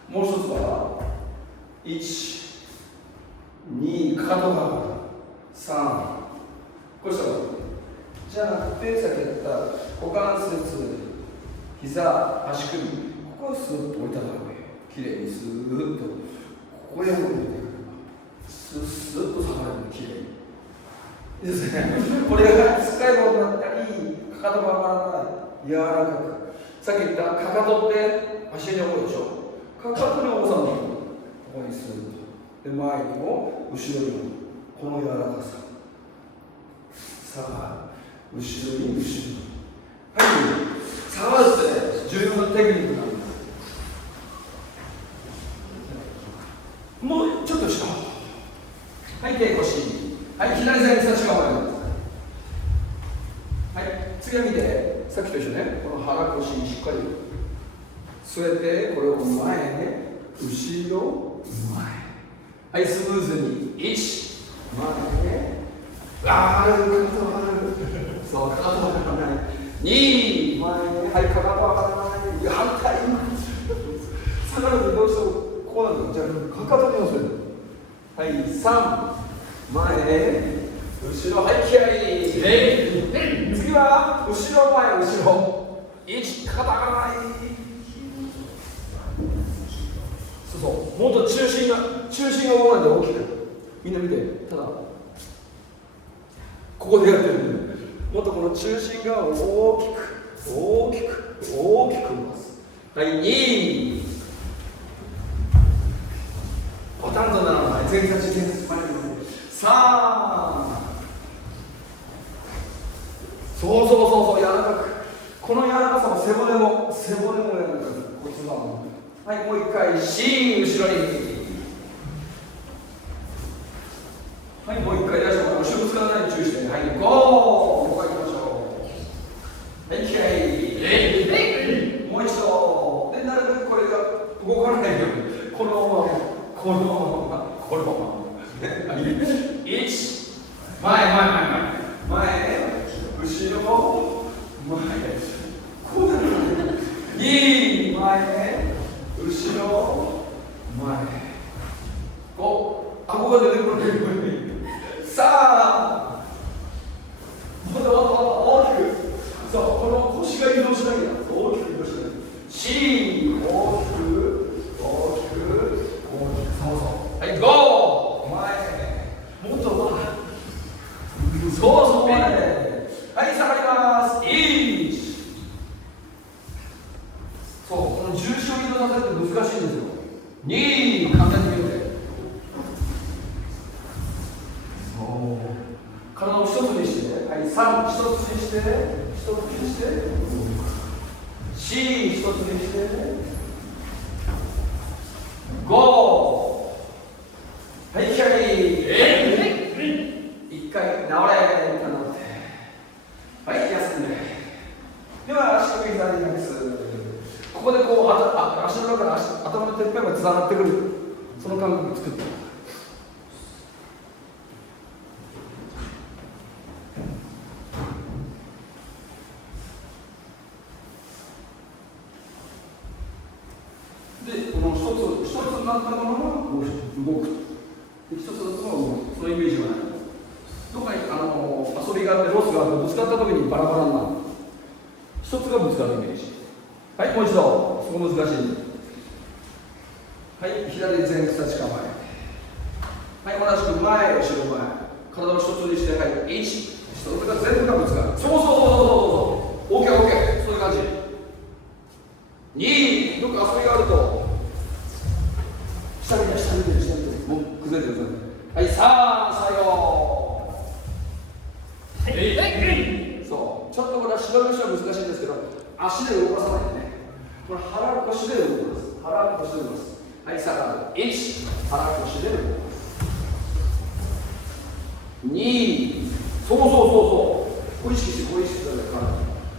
もう一つは1、2、かかとが3、これしたらじゃなくて、さっき言った股関節、膝、足首、ここをスーッと置いた方がいい。きれいにスーッとここへ置いてくる。スーッと下がるのきれいに。いいですね。これがつっかい棒になったり、かかとが上がらない、柔らかく。さっき言ったかかとって足に重いでしょ。かかとに重さをここにスーッと。で、前にも後ろにもこの柔らかさ。さあ、後ろに。はい、下がるって重要なテクニックなんです。もうちょっと下。はい、手腰。はい、左前差しが前に。はい、次は見て、さっきと一緒ね、この腹腰にしっかり据えて、これを前へ、後ろ、前。はい、スムーズに。1、前へ。ある、かかと上がる。そう、かかと上がらない。2、前へ。はい、かかと上がらない。反対。からどうしてもこうなんだ。じゃあかかとに乗せる。はい、3前後ろ、はい、気合い。次は後ろ前後ろ。1、肩がない。そうそう、もっと中心が動かないで大きく。みんな見て、ただここでやってる。もっとこの中心が大きく動かす。はい、2、パタンとならない。前立ち前立ち前に3、そう柔らかく。この柔らかさも背骨も柔らかく。骨盤も。はい、もう一回 C、 後ろに。はい、もう一回大丈夫。後ろぶつからないように注意して。はい、ゴー。もう一回行きましょう。はい、気合い。もう一度。で、なるべくこれが動かないように。このまま。1、前、後ろ、前、こうなる。2、前、後ろ、前、5、顎が出てくる。3、もっと大きく。そう、この腰が移動しなきゃ。大きく移動しなきゃ。4、大きく。はい、ゴー。前。もっとそう前。はい、下がります。1。そう、この重心を移動させるって難しいんですよ。2、簡単に見て。そう。体を一つにして。はい、3、一つにして。4、一つにして。5。はい、気合い。一回直れ。はい、休んで。では、足首膝になります。ここでこう、足の中から頭のてっぺんまでつながってくる。その感覚を作って。で、この一つになったものが動く。一つの動く。そのイメージはない。どっかに遊びがあってロスがあってぶつかった時にバラバラになる。一つがぶつかるイメージ。はい、もう一度。そこ難しい。はい、左前草地構え。はい、同じく前、後ろ前。体を一つにして、はい、1。一つが全部がぶつかる。そう。OK。そういう感じ。2、どっか遊びがあると。下見て。もう崩れてください。はい、3、最後。そう、ちょっとこれは縛る人は難しいんですけど、足で動かさないでね。これ腹腰で動きます。はい、下がる。1、腹腰で動きます。2、そう。こう意識してください。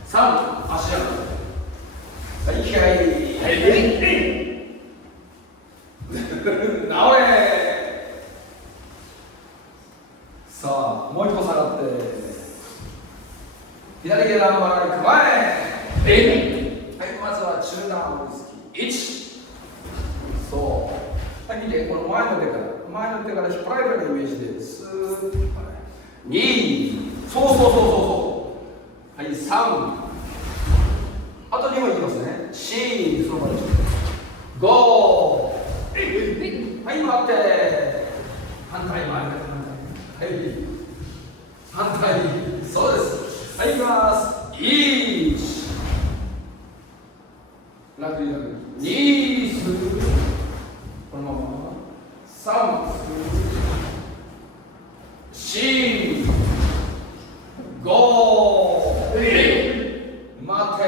3、足上がる。はい、気合い。直れ。さあ、もう一歩下がって。左下段前に構え。はい、まずは中段追いつき。1。そう。はい、見て、この前の手から引っ張られるようなイメージで、スーッと。2。そう。はい、3。あと2もいきますね。4、その場で。5。はい、待って。反対。はい。反対。そうです。はい、いきます。1。楽に。2。このまま。3。4。5。待って。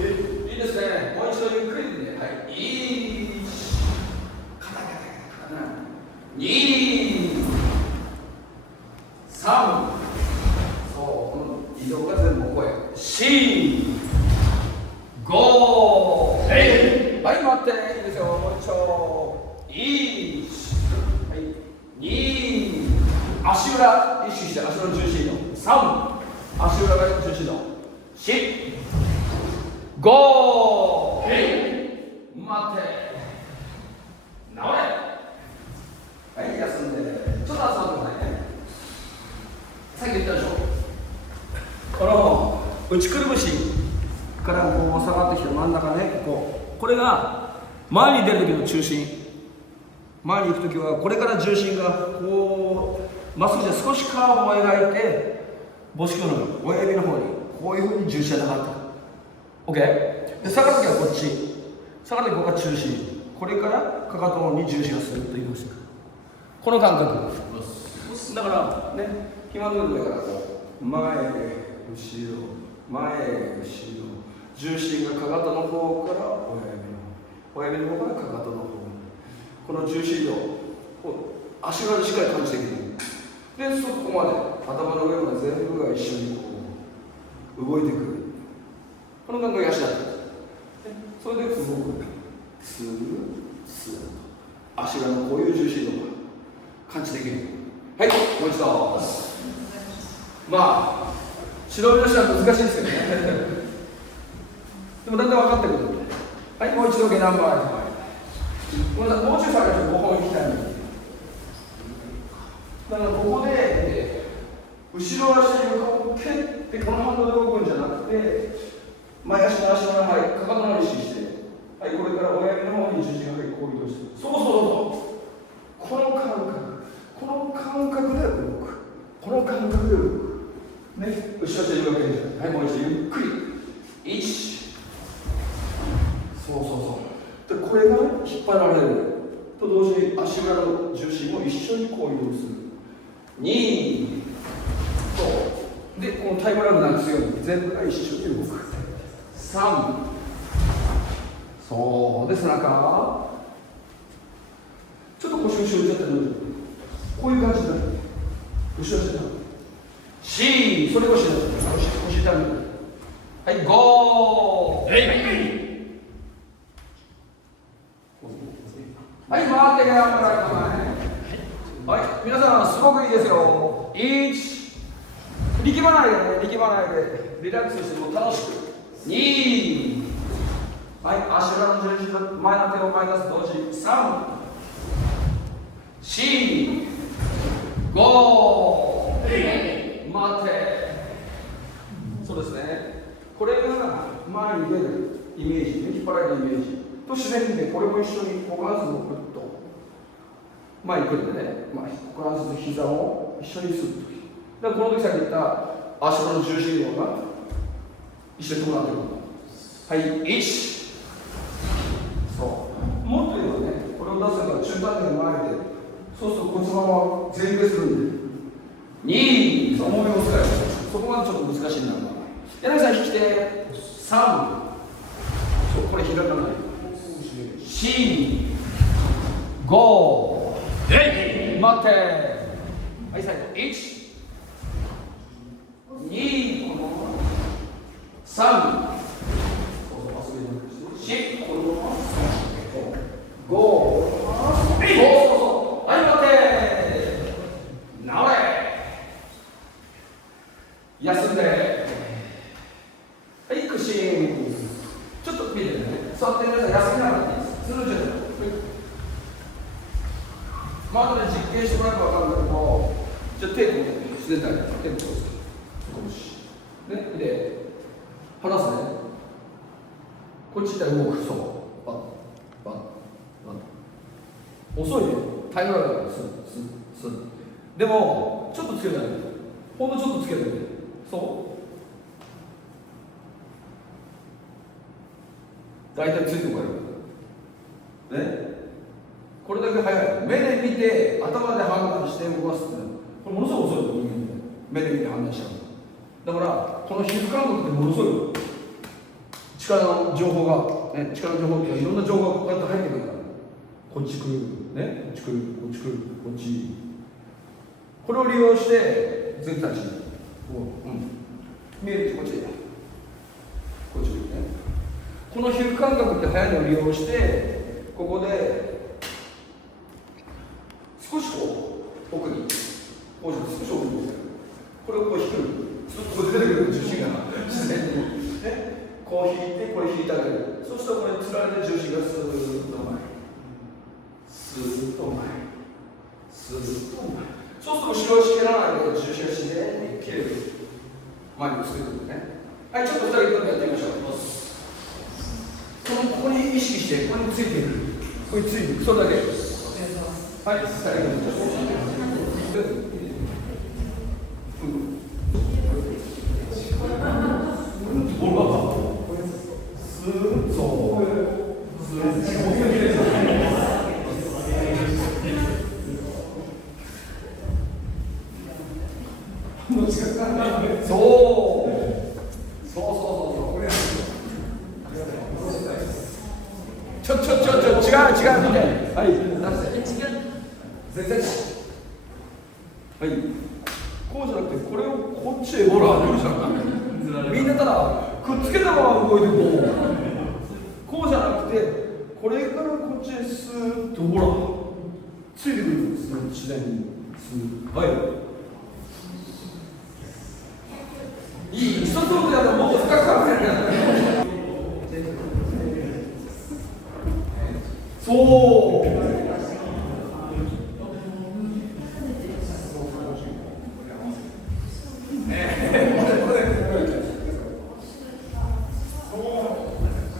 いいですね。もう一度ゆっくりでね。はい。1。2。3。そう、この移動が全部ここへ。4。5。はい、待って。いいですよ。もう一度。1。はい。2。足裏意識して、足の重心度。3。足裏が重心度。4。5。待って。直れ。はい、休んで、ちょっと集まってくださいね。さっき言ったでしょ、この内くるぶしからこう下がってきて真ん中ね、これが前に出る時の中心。前に行く時はこれから重心がこうまっすぐで少しカーブを描いて母指の親指の方にこういうふうに重心が上がってくる。 OK で、下がる時はこっち、下がる時ここが中心、これからかかとの方に重心がスーッと移動してくる。この感覚だからね、暇の上からこう前後ろ前後ろ、重心がかかとの方から親指の方からかかとの方に、この重心を足裏でしっかり感じていく。で、そこまで頭の上まで全部が一緒にこう動いてくる。この感覚が足だった。それで動く。スーッスーッと足裏のこういう重心とか感じできる。はい、もう一度。まあ白身の人は難しいですけどねでもだんだん分かってくる。はい、もう一度下段バージョン。ごめんなさい、もうちょい下げて5本行きたいんで、だからここで後ろ足を蹴ってこの反動で動くんじゃなくて、前足の足のかかとの方を意識して、はい、これから親指の方に重心がこう移動して、そうこの感覚で動く。この感覚で動くね、後ろ足で動くわけじゃない。はい、もう一度ゆっくり。1、そうで、これが引っ張られると同時に足裏の重心も一緒にこう移動する。2、そうで、このタイムラグなくすように全部が一緒に動く。3、そうで、背中ちょっと腰後ろにちゃってる、こういう感じになる。後ろ足だ。4、それ腰だ。腰痛む。はい、5、はい、回ってからはい、皆さんすごくいいですよ。1、力まないでリラックスしても楽しく。2、はい、足裏の重心と前の手を前に出す同時。3、4、5、待って。そうですね、これが前に出るイメージ、引っ張られるイメージと自然にこれも一緒に股関節をグッと前に来るんでね、股関節膝を一緒にするとき、だからこの時さっき言った足の重心量が一緒に伴ってくる。はい、1、そうもっと言うとね、これを出せば中段点が前で、そうすると骨盤は前傾するんで、2、そう重みを使う。そこまでちょっと難しいんだな。柳さん引き手。3、そうこれ開かない。4、5、待って。はい、最後。1、2、このまま。3、4、このまま。5、そうはい、待って。直れ。休んで。はい、屈伸。ちょっと見てね。座って皆さん休みながらでいいです。ずるじゃない。後で実験してもらえば分かるんだけど、じゃあ手を自然体に手を通す。ね、で、離すね。こっち行ったら動く。そう。バッ、バッ、バッ。遅いね。タイムラグだから、スッ。でも、ちょっとつけない。ほんのちょっとつけるね。大体ついてこいよ。ね。これだけ早い。目で見て、頭で判断して動かすって、これものすごく遅いよ、人間って。目で見て判断しちゃう。だから、この皮膚感覚ってものすごいよ。力の情報が、ね、力の情報っていろんな情報がこうやって入ってくるから。こっち来る、ね、こっち来る、こっち来る、こっち。これを利用して、全体値。見えるこっちで。こっちでね。この皮膚感覚って早いのを利用して、ここで少しこう奥に、少し奥に、これをこう引く。ここで出てくる重心が自然に、ね、こう引いて、これ引いてあげる。そうするとこれつられて重心がスーッと前。前にくっつけるんでね。はい、ちょっと2人でやってみましょう。ここに意識して、ここについていく。ここについていく。それだけ。はい、最後に。違うみたい。はい。全然。はい。こうじゃなくて、これをこっちへほら、みんなただくっつけたまま動いてこう。こうじゃなくて、これからこっちへスーッとほら、ついてくるんですね、自然に。はい。いい、一つのことやったらもっと深く考える。そう。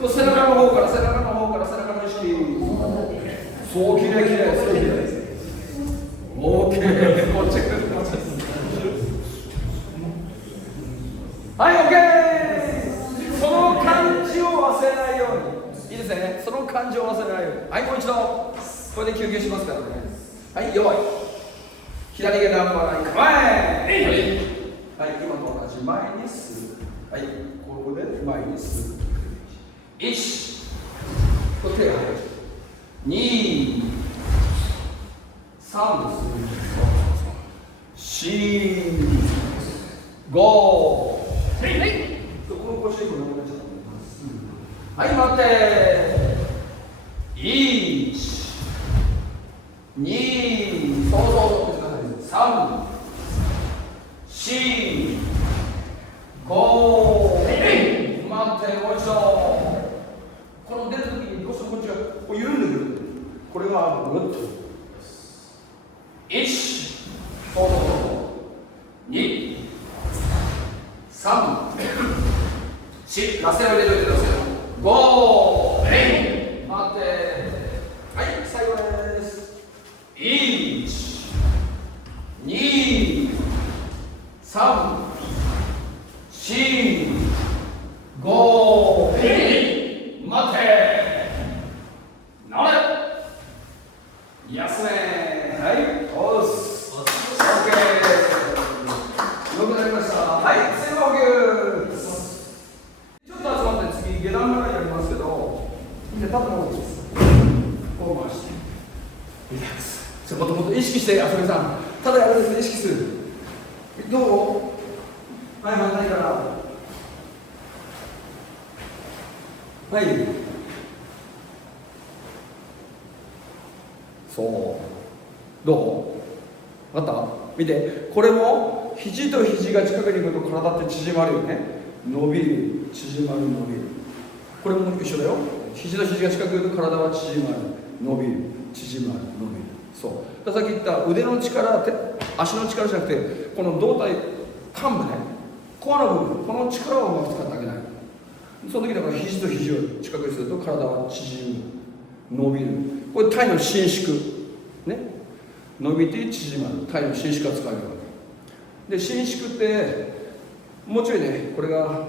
背中の方から背中の意識。そう、きれいきれい、そうきれい。オーケー、こっち来る。はい、オーケー。その感じを忘れないように。いいですね。その感じを忘れないように。はい、もう一度。これで休憩しますからね。はい、弱い。左下段払い、構え。はい、今と同じ前にする。はい、ここで前にする。1、これ手が入る。2、3、4、5、この腰にもなっちゃった。はい、待って。1、2、そう3、4、5、待って、もう一度。この出た時にどうしてもこっちがこう緩んでくる。これがぐっと。1、そう2、3、4、ラセを入れておいてください。5、待って。はい、最後です。1、2、3、4、5、待て。直れ。休め。はい、おす。オッケー。よくなりました。はい、水分補給。ちょっと集まって次下段からやりますけど、で立ったままです。こう回して。リラックス。もっともっと意識して、あすみさん。ただやるんですね、意識する。どう？はい、反対から。はい。そう。どう？分かった？見て。これも肘と肘が近くに行くと体って縮まるよね。伸びる、縮まる、伸びる。これも一緒だよ。肘と肘が近くに行くと体は縮まる、伸びる、縮まる、伸びる。そう。さっき言った腕の力、足の力じゃなくて、この胴体、幹部ね。コアの部分、この力をうまく使ってあげない。その時だから肘と肘を近くにすると体は縮む、伸びる。これ体の伸縮ね、伸びて縮まる。体の伸縮が使えるわけで、伸縮ってもうちょいね、これが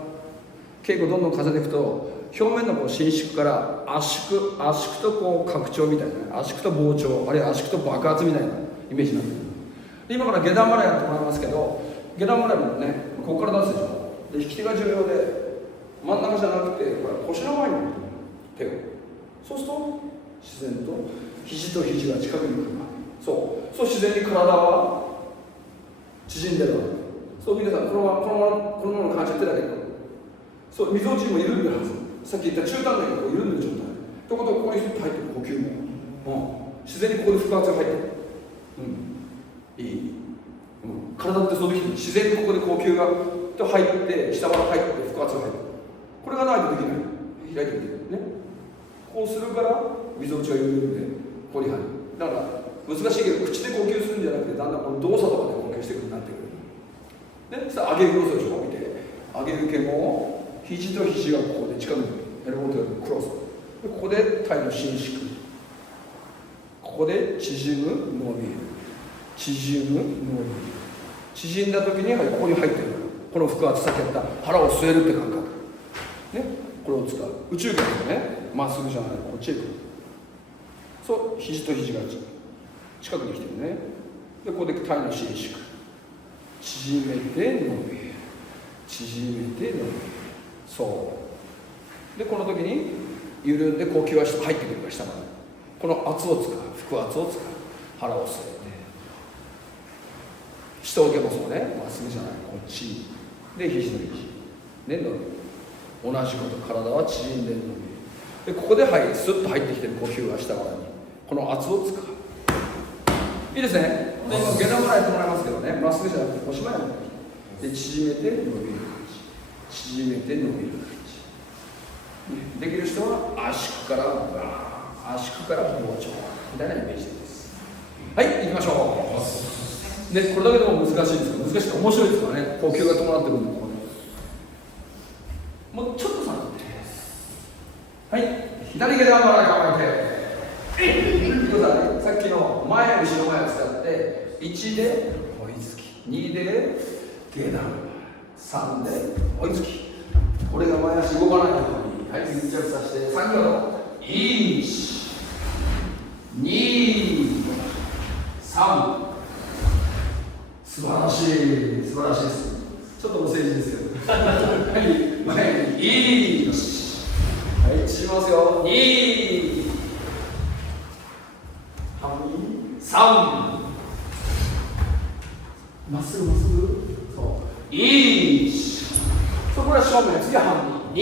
稽古どんどん重ねていくと表面のこう伸縮から圧縮とこう拡張みたいな、圧縮と膨張、あるいは圧縮と爆発みたいなイメージになってくる。で今から下段払いやってもらいますけど、下段払いもね、ここから出すでしょ。で引き手が重要で、真ん中じゃなくてこれ腰の前に置く手を。そうすると自然と肘と肘が近くに来る。そう自然に体は縮んでるわけ。そう皆さんこのまま感じて手だけど、そう溝落ちも緩んでるはず。さっき言った中段だけど緩んでる状態。ということはここに入ってる呼吸も、自然にここで腹圧が入ってる。いい、体ってそうできてる。自然にここで呼吸がと入って下から入って腹圧が入ってる。これがないとできない。開いてみてね。こうするから溝落ちが緩んでここに入る。だから難しいけど口で呼吸するんじゃなくて、だんだんこの動作とかで呼吸していくようになってくる。ね、さあ上げ下ろすでしょ。見て上げ受けも肘と肘がここで近くにエルボーとクロスで、ここでタイの伸縮、ここで縮む伸びる、縮む伸びる、縮んだ時に、はい、ここに入ってる、この腹圧、さっきやった腹を据えるって感覚、ね、これを使う。宇宙圏ですね、まっすぐじゃない、こっちへ来る。そう、肘と肘が近くに来てるね。で、ここでタイの伸縮、縮めて伸びる、縮めて伸びる。そうで、この時に緩んで呼吸は入ってくるから、下までこの圧を使う、腹圧を使う、腹を据えて、下受けもそうね、まっすぐじゃない、こっちで肘の肘で伸びる。同じこと、体は縮んで伸びる。で、ここで、はい、スッと入ってきてる呼吸は下側にこの圧を使う。いいですね。で、今ゲナムラやってもらいますけどね、まっすぐじゃなくて腰前に持ってきて、で、縮めて伸びる感じ、縮めて伸びる感じ。できる人は圧縮から圧縮から膨張みたいなイメージです。はい、行きましょう。で、これだけでも難しいですけど、難しくて面白いですからね、呼吸が伴ってくるんで、もうちょっと下がって、はい、左手側から構えて、さっきの前後ろ前を使って1で追いつき、2で下段、3で追いつき、これが前足動かないように、はい、密着させて3秒、1、2、3、素晴らしい、素晴らしいです。ちょっとお世辞ですけどはい、前に1、はい、縮みますよ、2、3、まっすぐまっすぐ、そう、1、そこから正面、次は半身、2、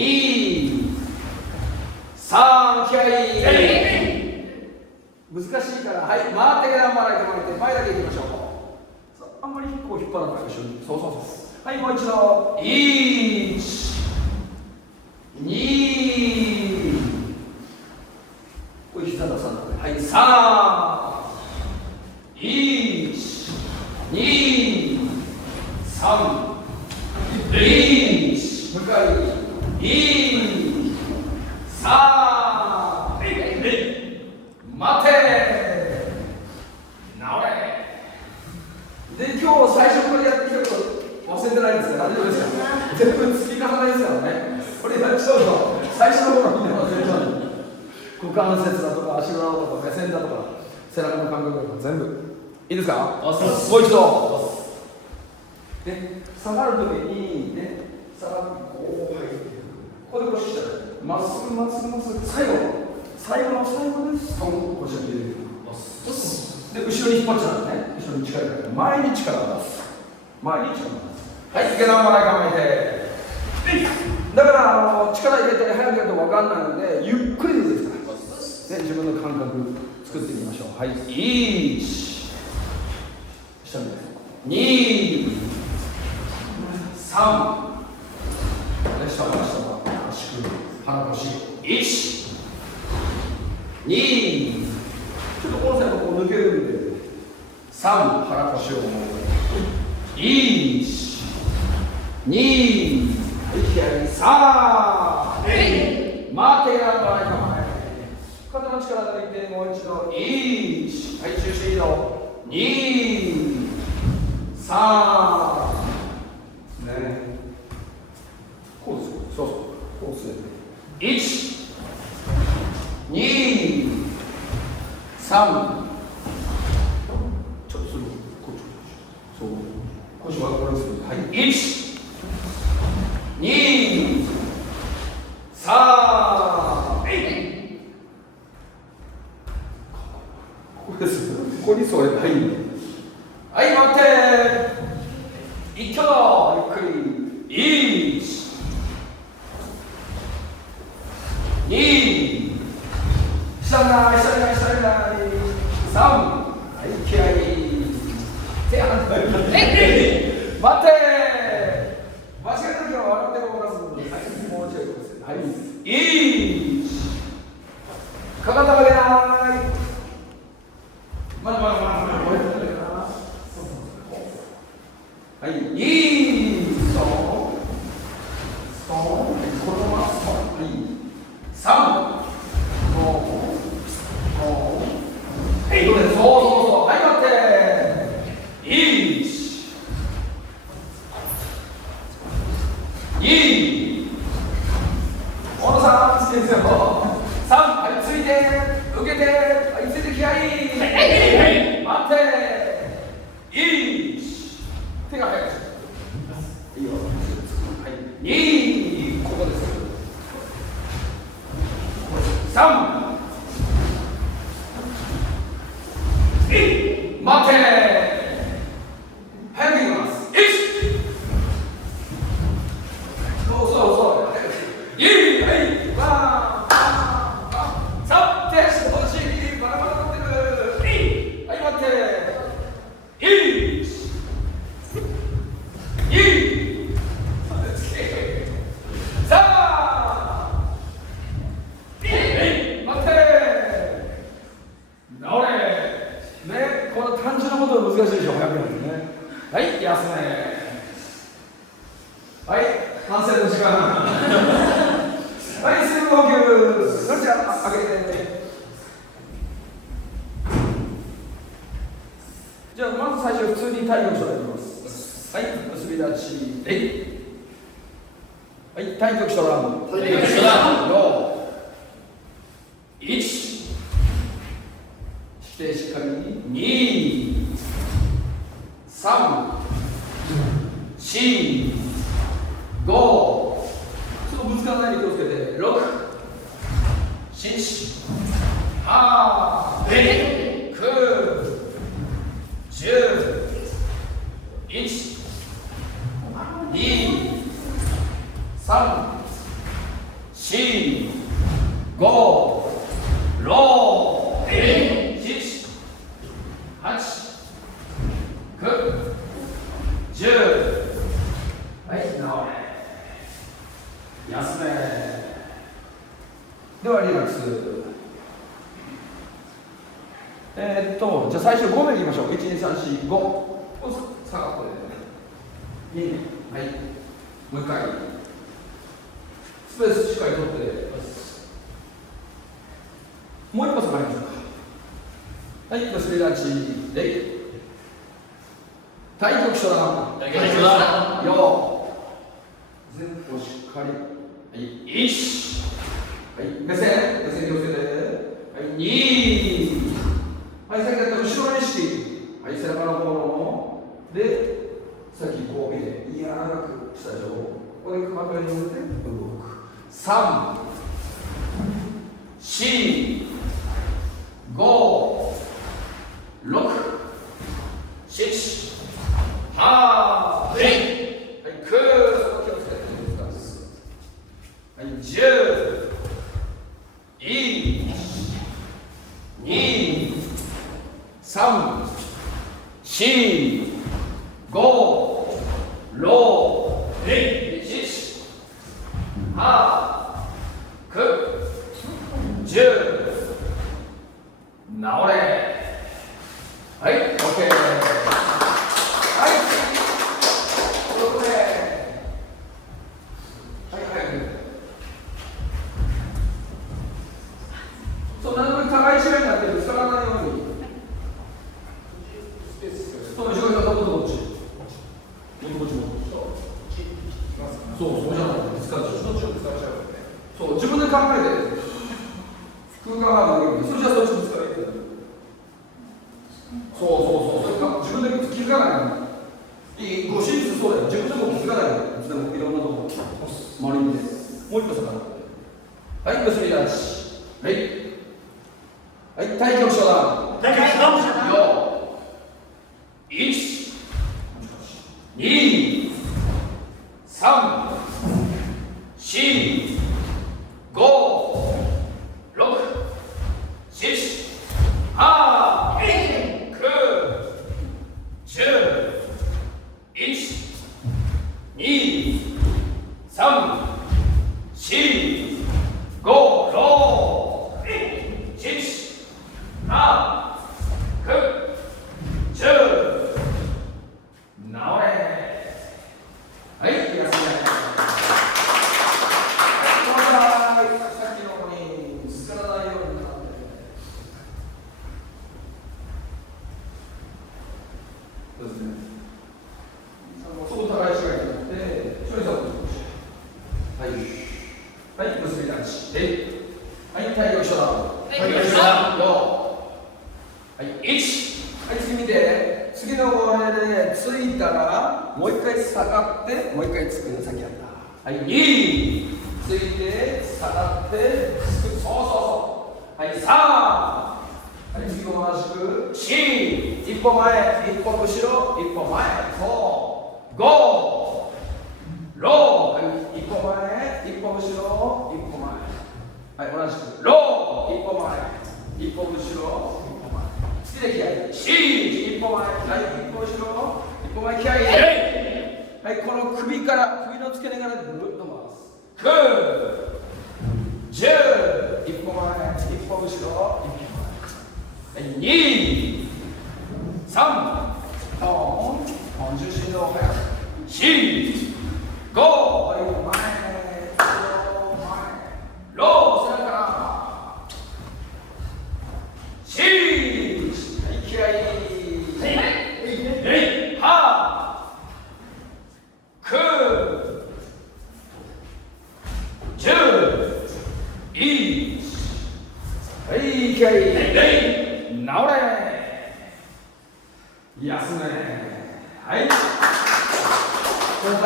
3、気合い、難しいから、はい、回ってから前だけいきましょう。そう、あんまりこう引っ張らないでしょ。そうそうそう。はい、もう一度、1、2、これ膝出さない。はい、3、1、2、3、1、向かい、1、3、待て、直れ。で、今日最初これやってきたこと忘れてないですか？大丈夫ですか？全部積み重ねですからね。これやっちゃうと最初の頃みんな忘れちゃう。股関節だとか足裏だとか目線だとか背中の感覚だとか全部いいですか？もう一度。で、下がるときにね、下がってこう入ってくる。ここで腰下でまっすぐまっすぐまっすぐ、最後の最後でストンと腰を入れる。で、後ろに引っ張っちゃうんですね。後ろに力が入る。前に力を出す。前に力を出す。はい、下段まで構えて。だから力入れたり早くやると分かんないので、ゆっくりでいいですから、ね、自分の感覚作ってみましょう。はい、1、下見て、2、3、下は足首、腹腰、1、2、ちょっと音声がこう抜けるんで、3、腹腰を1、2、息合い、3、待てがない構え、肩の力抜いてもう一度、1、はい、中心移動、2、3、ね、こうですよ、そうそう、こうする、1、2、3、ちょっとする、こっち、そう、腰はこれでする、はい、1、2、3、ここです。ここにそれないんで。はい、待って。一挙だ。ゆっくり。1、2、下がない。3、はい、気合い。手離せ。待って。間違えた時は笑ってもらう。はい、もうちょいです。はい、1、かかと上げない。まだはい、2、3、3、5、はい、どうです。そうそうそう。はい、待って。1、2、小野さん、つけですよ。3、はい、ついて、受けて、はい、ついてきゃいい。待って。1、手が速い。いいよ。はい、2、ここです。3、待て。早く行きます。1、そうそうそう。2、はい、ワン、3、手足閉じ、バラバラ持ってくる。はい、待って。1、2、3、待って。直れ。ね、この単純なことが難しいでしょ、早くなるね。はい、休め。はい、反省の時間。はい、水分補給。それじゃあ、開けて。じゃあ、まず最初、普通に体力をやります。はい、結び立ち。はい、体力しとらん。体力しとらん。1、してしっかりに2、3、4、5、ちょっとぶつからないで気をつけて、6、7、8、9、10、1、2、3、4、5、6、7、8、9、10。はい、直れ。休め。ではリラックス。じゃあ最初5名いきましょう。1、2、3、4、5。下がって。2、はい。もう一回。スペースしっかり取って。もう一歩下がりましょうか。はい、結び立ち。対極書だ。対極書だ。よ。前後しっかり。はい、1。はい、目線気をつけて。はい、2。はい、さっきやった後ろの意識。はい、背中の方の。で、さっきこう見て、柔らかくした状。ここで鎌倉に乗せて動く。3、4、5、6、7、8、はい、9、気をつけてください。はい、10、1、2、3、4、5、6、7、8、9、10。直れ。はい、OK。はい、ここで。はい、早く。そう、なるべく高い位置になってぶつからないように。そう、後ろにどっち。そう、そうじゃない。ぶつかっちゃう。そう、自分で考えて。空間がある。それじゃあそっちぶつかる。そう。自分で気づかない。ご真実そうだよ。自分でも気づかないよ。いつでもいろんなところ。周りにね。もう一個下がる。はい、結び立ち。はい。はい、対極書だ。対極書だ。よ。1、2、3、4、5、6、7、8、9、10、1、2、3、4、5、6、7、8、9、10。直れ。はい、休め。はい、はい、結び立ち。はい、体力遮断。体力遮断。はい、1。はい、次見て。次のこれでついたら、もう一回下がって、もう一回つくよ、さっきやった。はい、2。ついて、下がって、つく。そうそうそう。はい、3。はい、次も同じく。4。一歩前、一歩後ろ、一歩前。そう。5。6。はい、一歩前、一歩後ろ、一歩前。はい、同じく。6。一歩前、一歩後ろ、一歩前。次で気合い。4。一歩前、はい、一歩後ろ、一歩前、気合い。はい、この首から、首の付け根からぐるっと回す。9。10。一歩前、一歩後ろ、一歩前。はい、2。3。4。重心の速さ。4。5。はい、前、後ろ、前。6。背中。4。はい、気合い。8。9。10。1。はい、気合い。治れ。休め。はい。今回、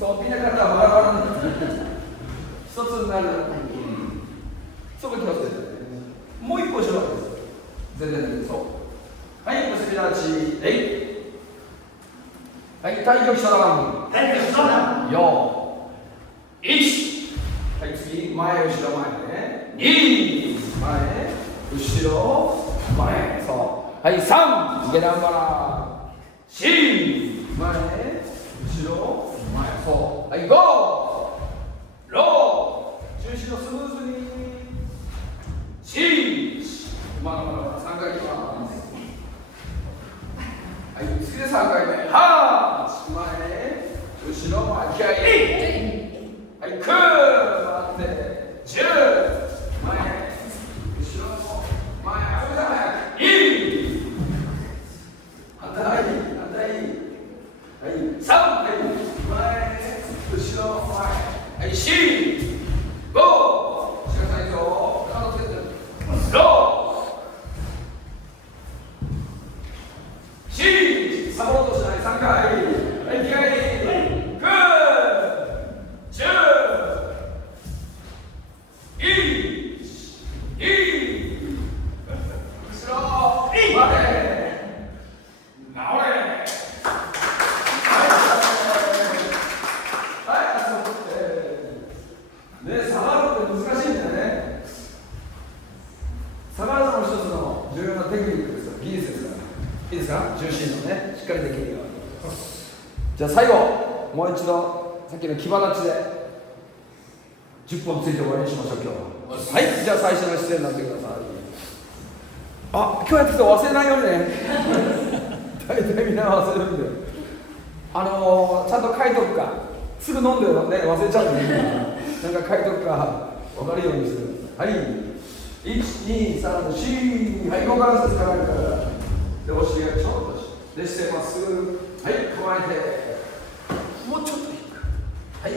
そう、みんな方はバラバラに一つになる。そこ気をつけて。もう一歩後ろです。全然そう。はい、結び立ち。はい、体力遮断。体力遮断。4。1。はい、次、前、後ろ、前ね。2。前、後ろ、前。そう。はい、3。下段腹。4。前、後ろ、前。そう。はい、5。6。重心をスムーズに。4。まだまだ3回いきます。はい、次で3回目。8。前、後ろ、前。気合い。はい、9。回って。10。前、後ろ、前。早く。いい。反対。はい、3。はい、前、後ろ、前。はい、4。5。しかないぞ。体つけて。6。4。サボろうとしない。3回。はい、気合い。9。10。1。2。後ろ。前。直れ。下がるって難しいんだよね。下がるのも一つの重要なテクニックですよ。技術ですから。いいですか？重心のね、しっかりできるように。じゃあ最後、もう一度、さっきの気離ちで10本ついて終わりにしましょう、今日は。はい、じゃあ最初の姿勢になってください。あ、今日やってきた忘れないようにね。大体みんな忘れるんで。ちゃんと書いとくか。すぐ飲んでね、忘れちゃうんで。なんか書いとくか分かるようにする。はい。1、2、3、4。はい、股関節からから。で、お尻がちょっとし。で、姿勢まっすぐ。はい、構えて。もうちょっと低く。はい。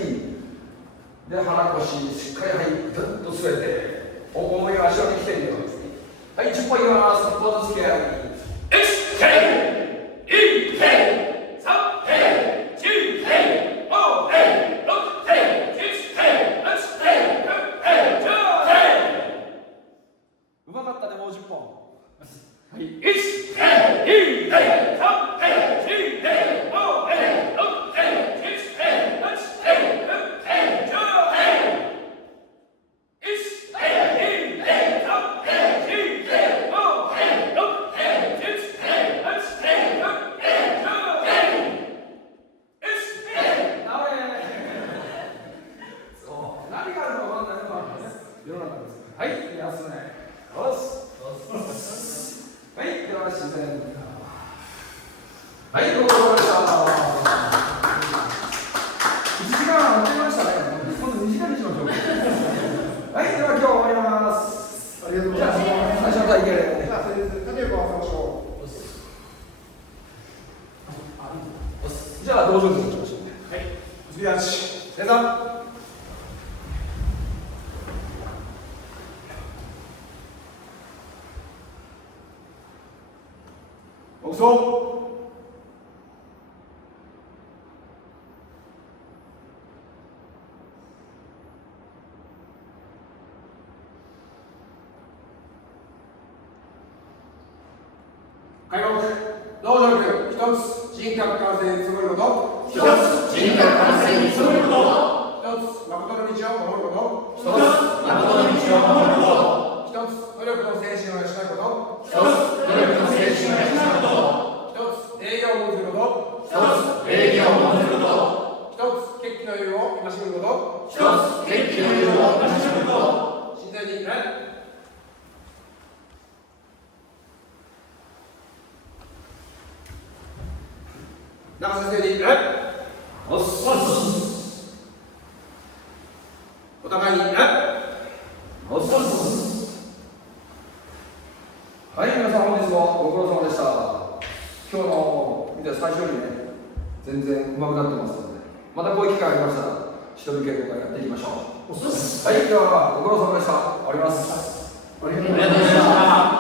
で、腹腰、しっかり、はい、ぐっと据えて。重い足をに来てるように。はい、10歩いきます。ポーズつけ。1、2、3、うまかったね、もう10本。はい、1、2、3、4、5、6、7、8、9、10。黙祷。開幕。道場力一つ、人格完成に努めること。一つ、人格完成に努めること。一つ、誠の道を守ること。一つ、誠の道を守ること。一つ、努力の精神を養うこと。一つ、努力の精神を養うこと。一つ、礼儀を重んずること。一つ、礼儀を重んずること。一つ、決起の理由を戒めること。一つ、決起の理由を戒めること。神前に礼。中先生に礼。おっす。お互いに礼。おっす。はい、皆さん本日もご苦労様でした。今日の見て最初よりね、全然上手くなってますので、またこういう機会がありましたら、忍び稽古会やっていきましょう。はい、ではご苦労様でした。終わります。ありがとうございました。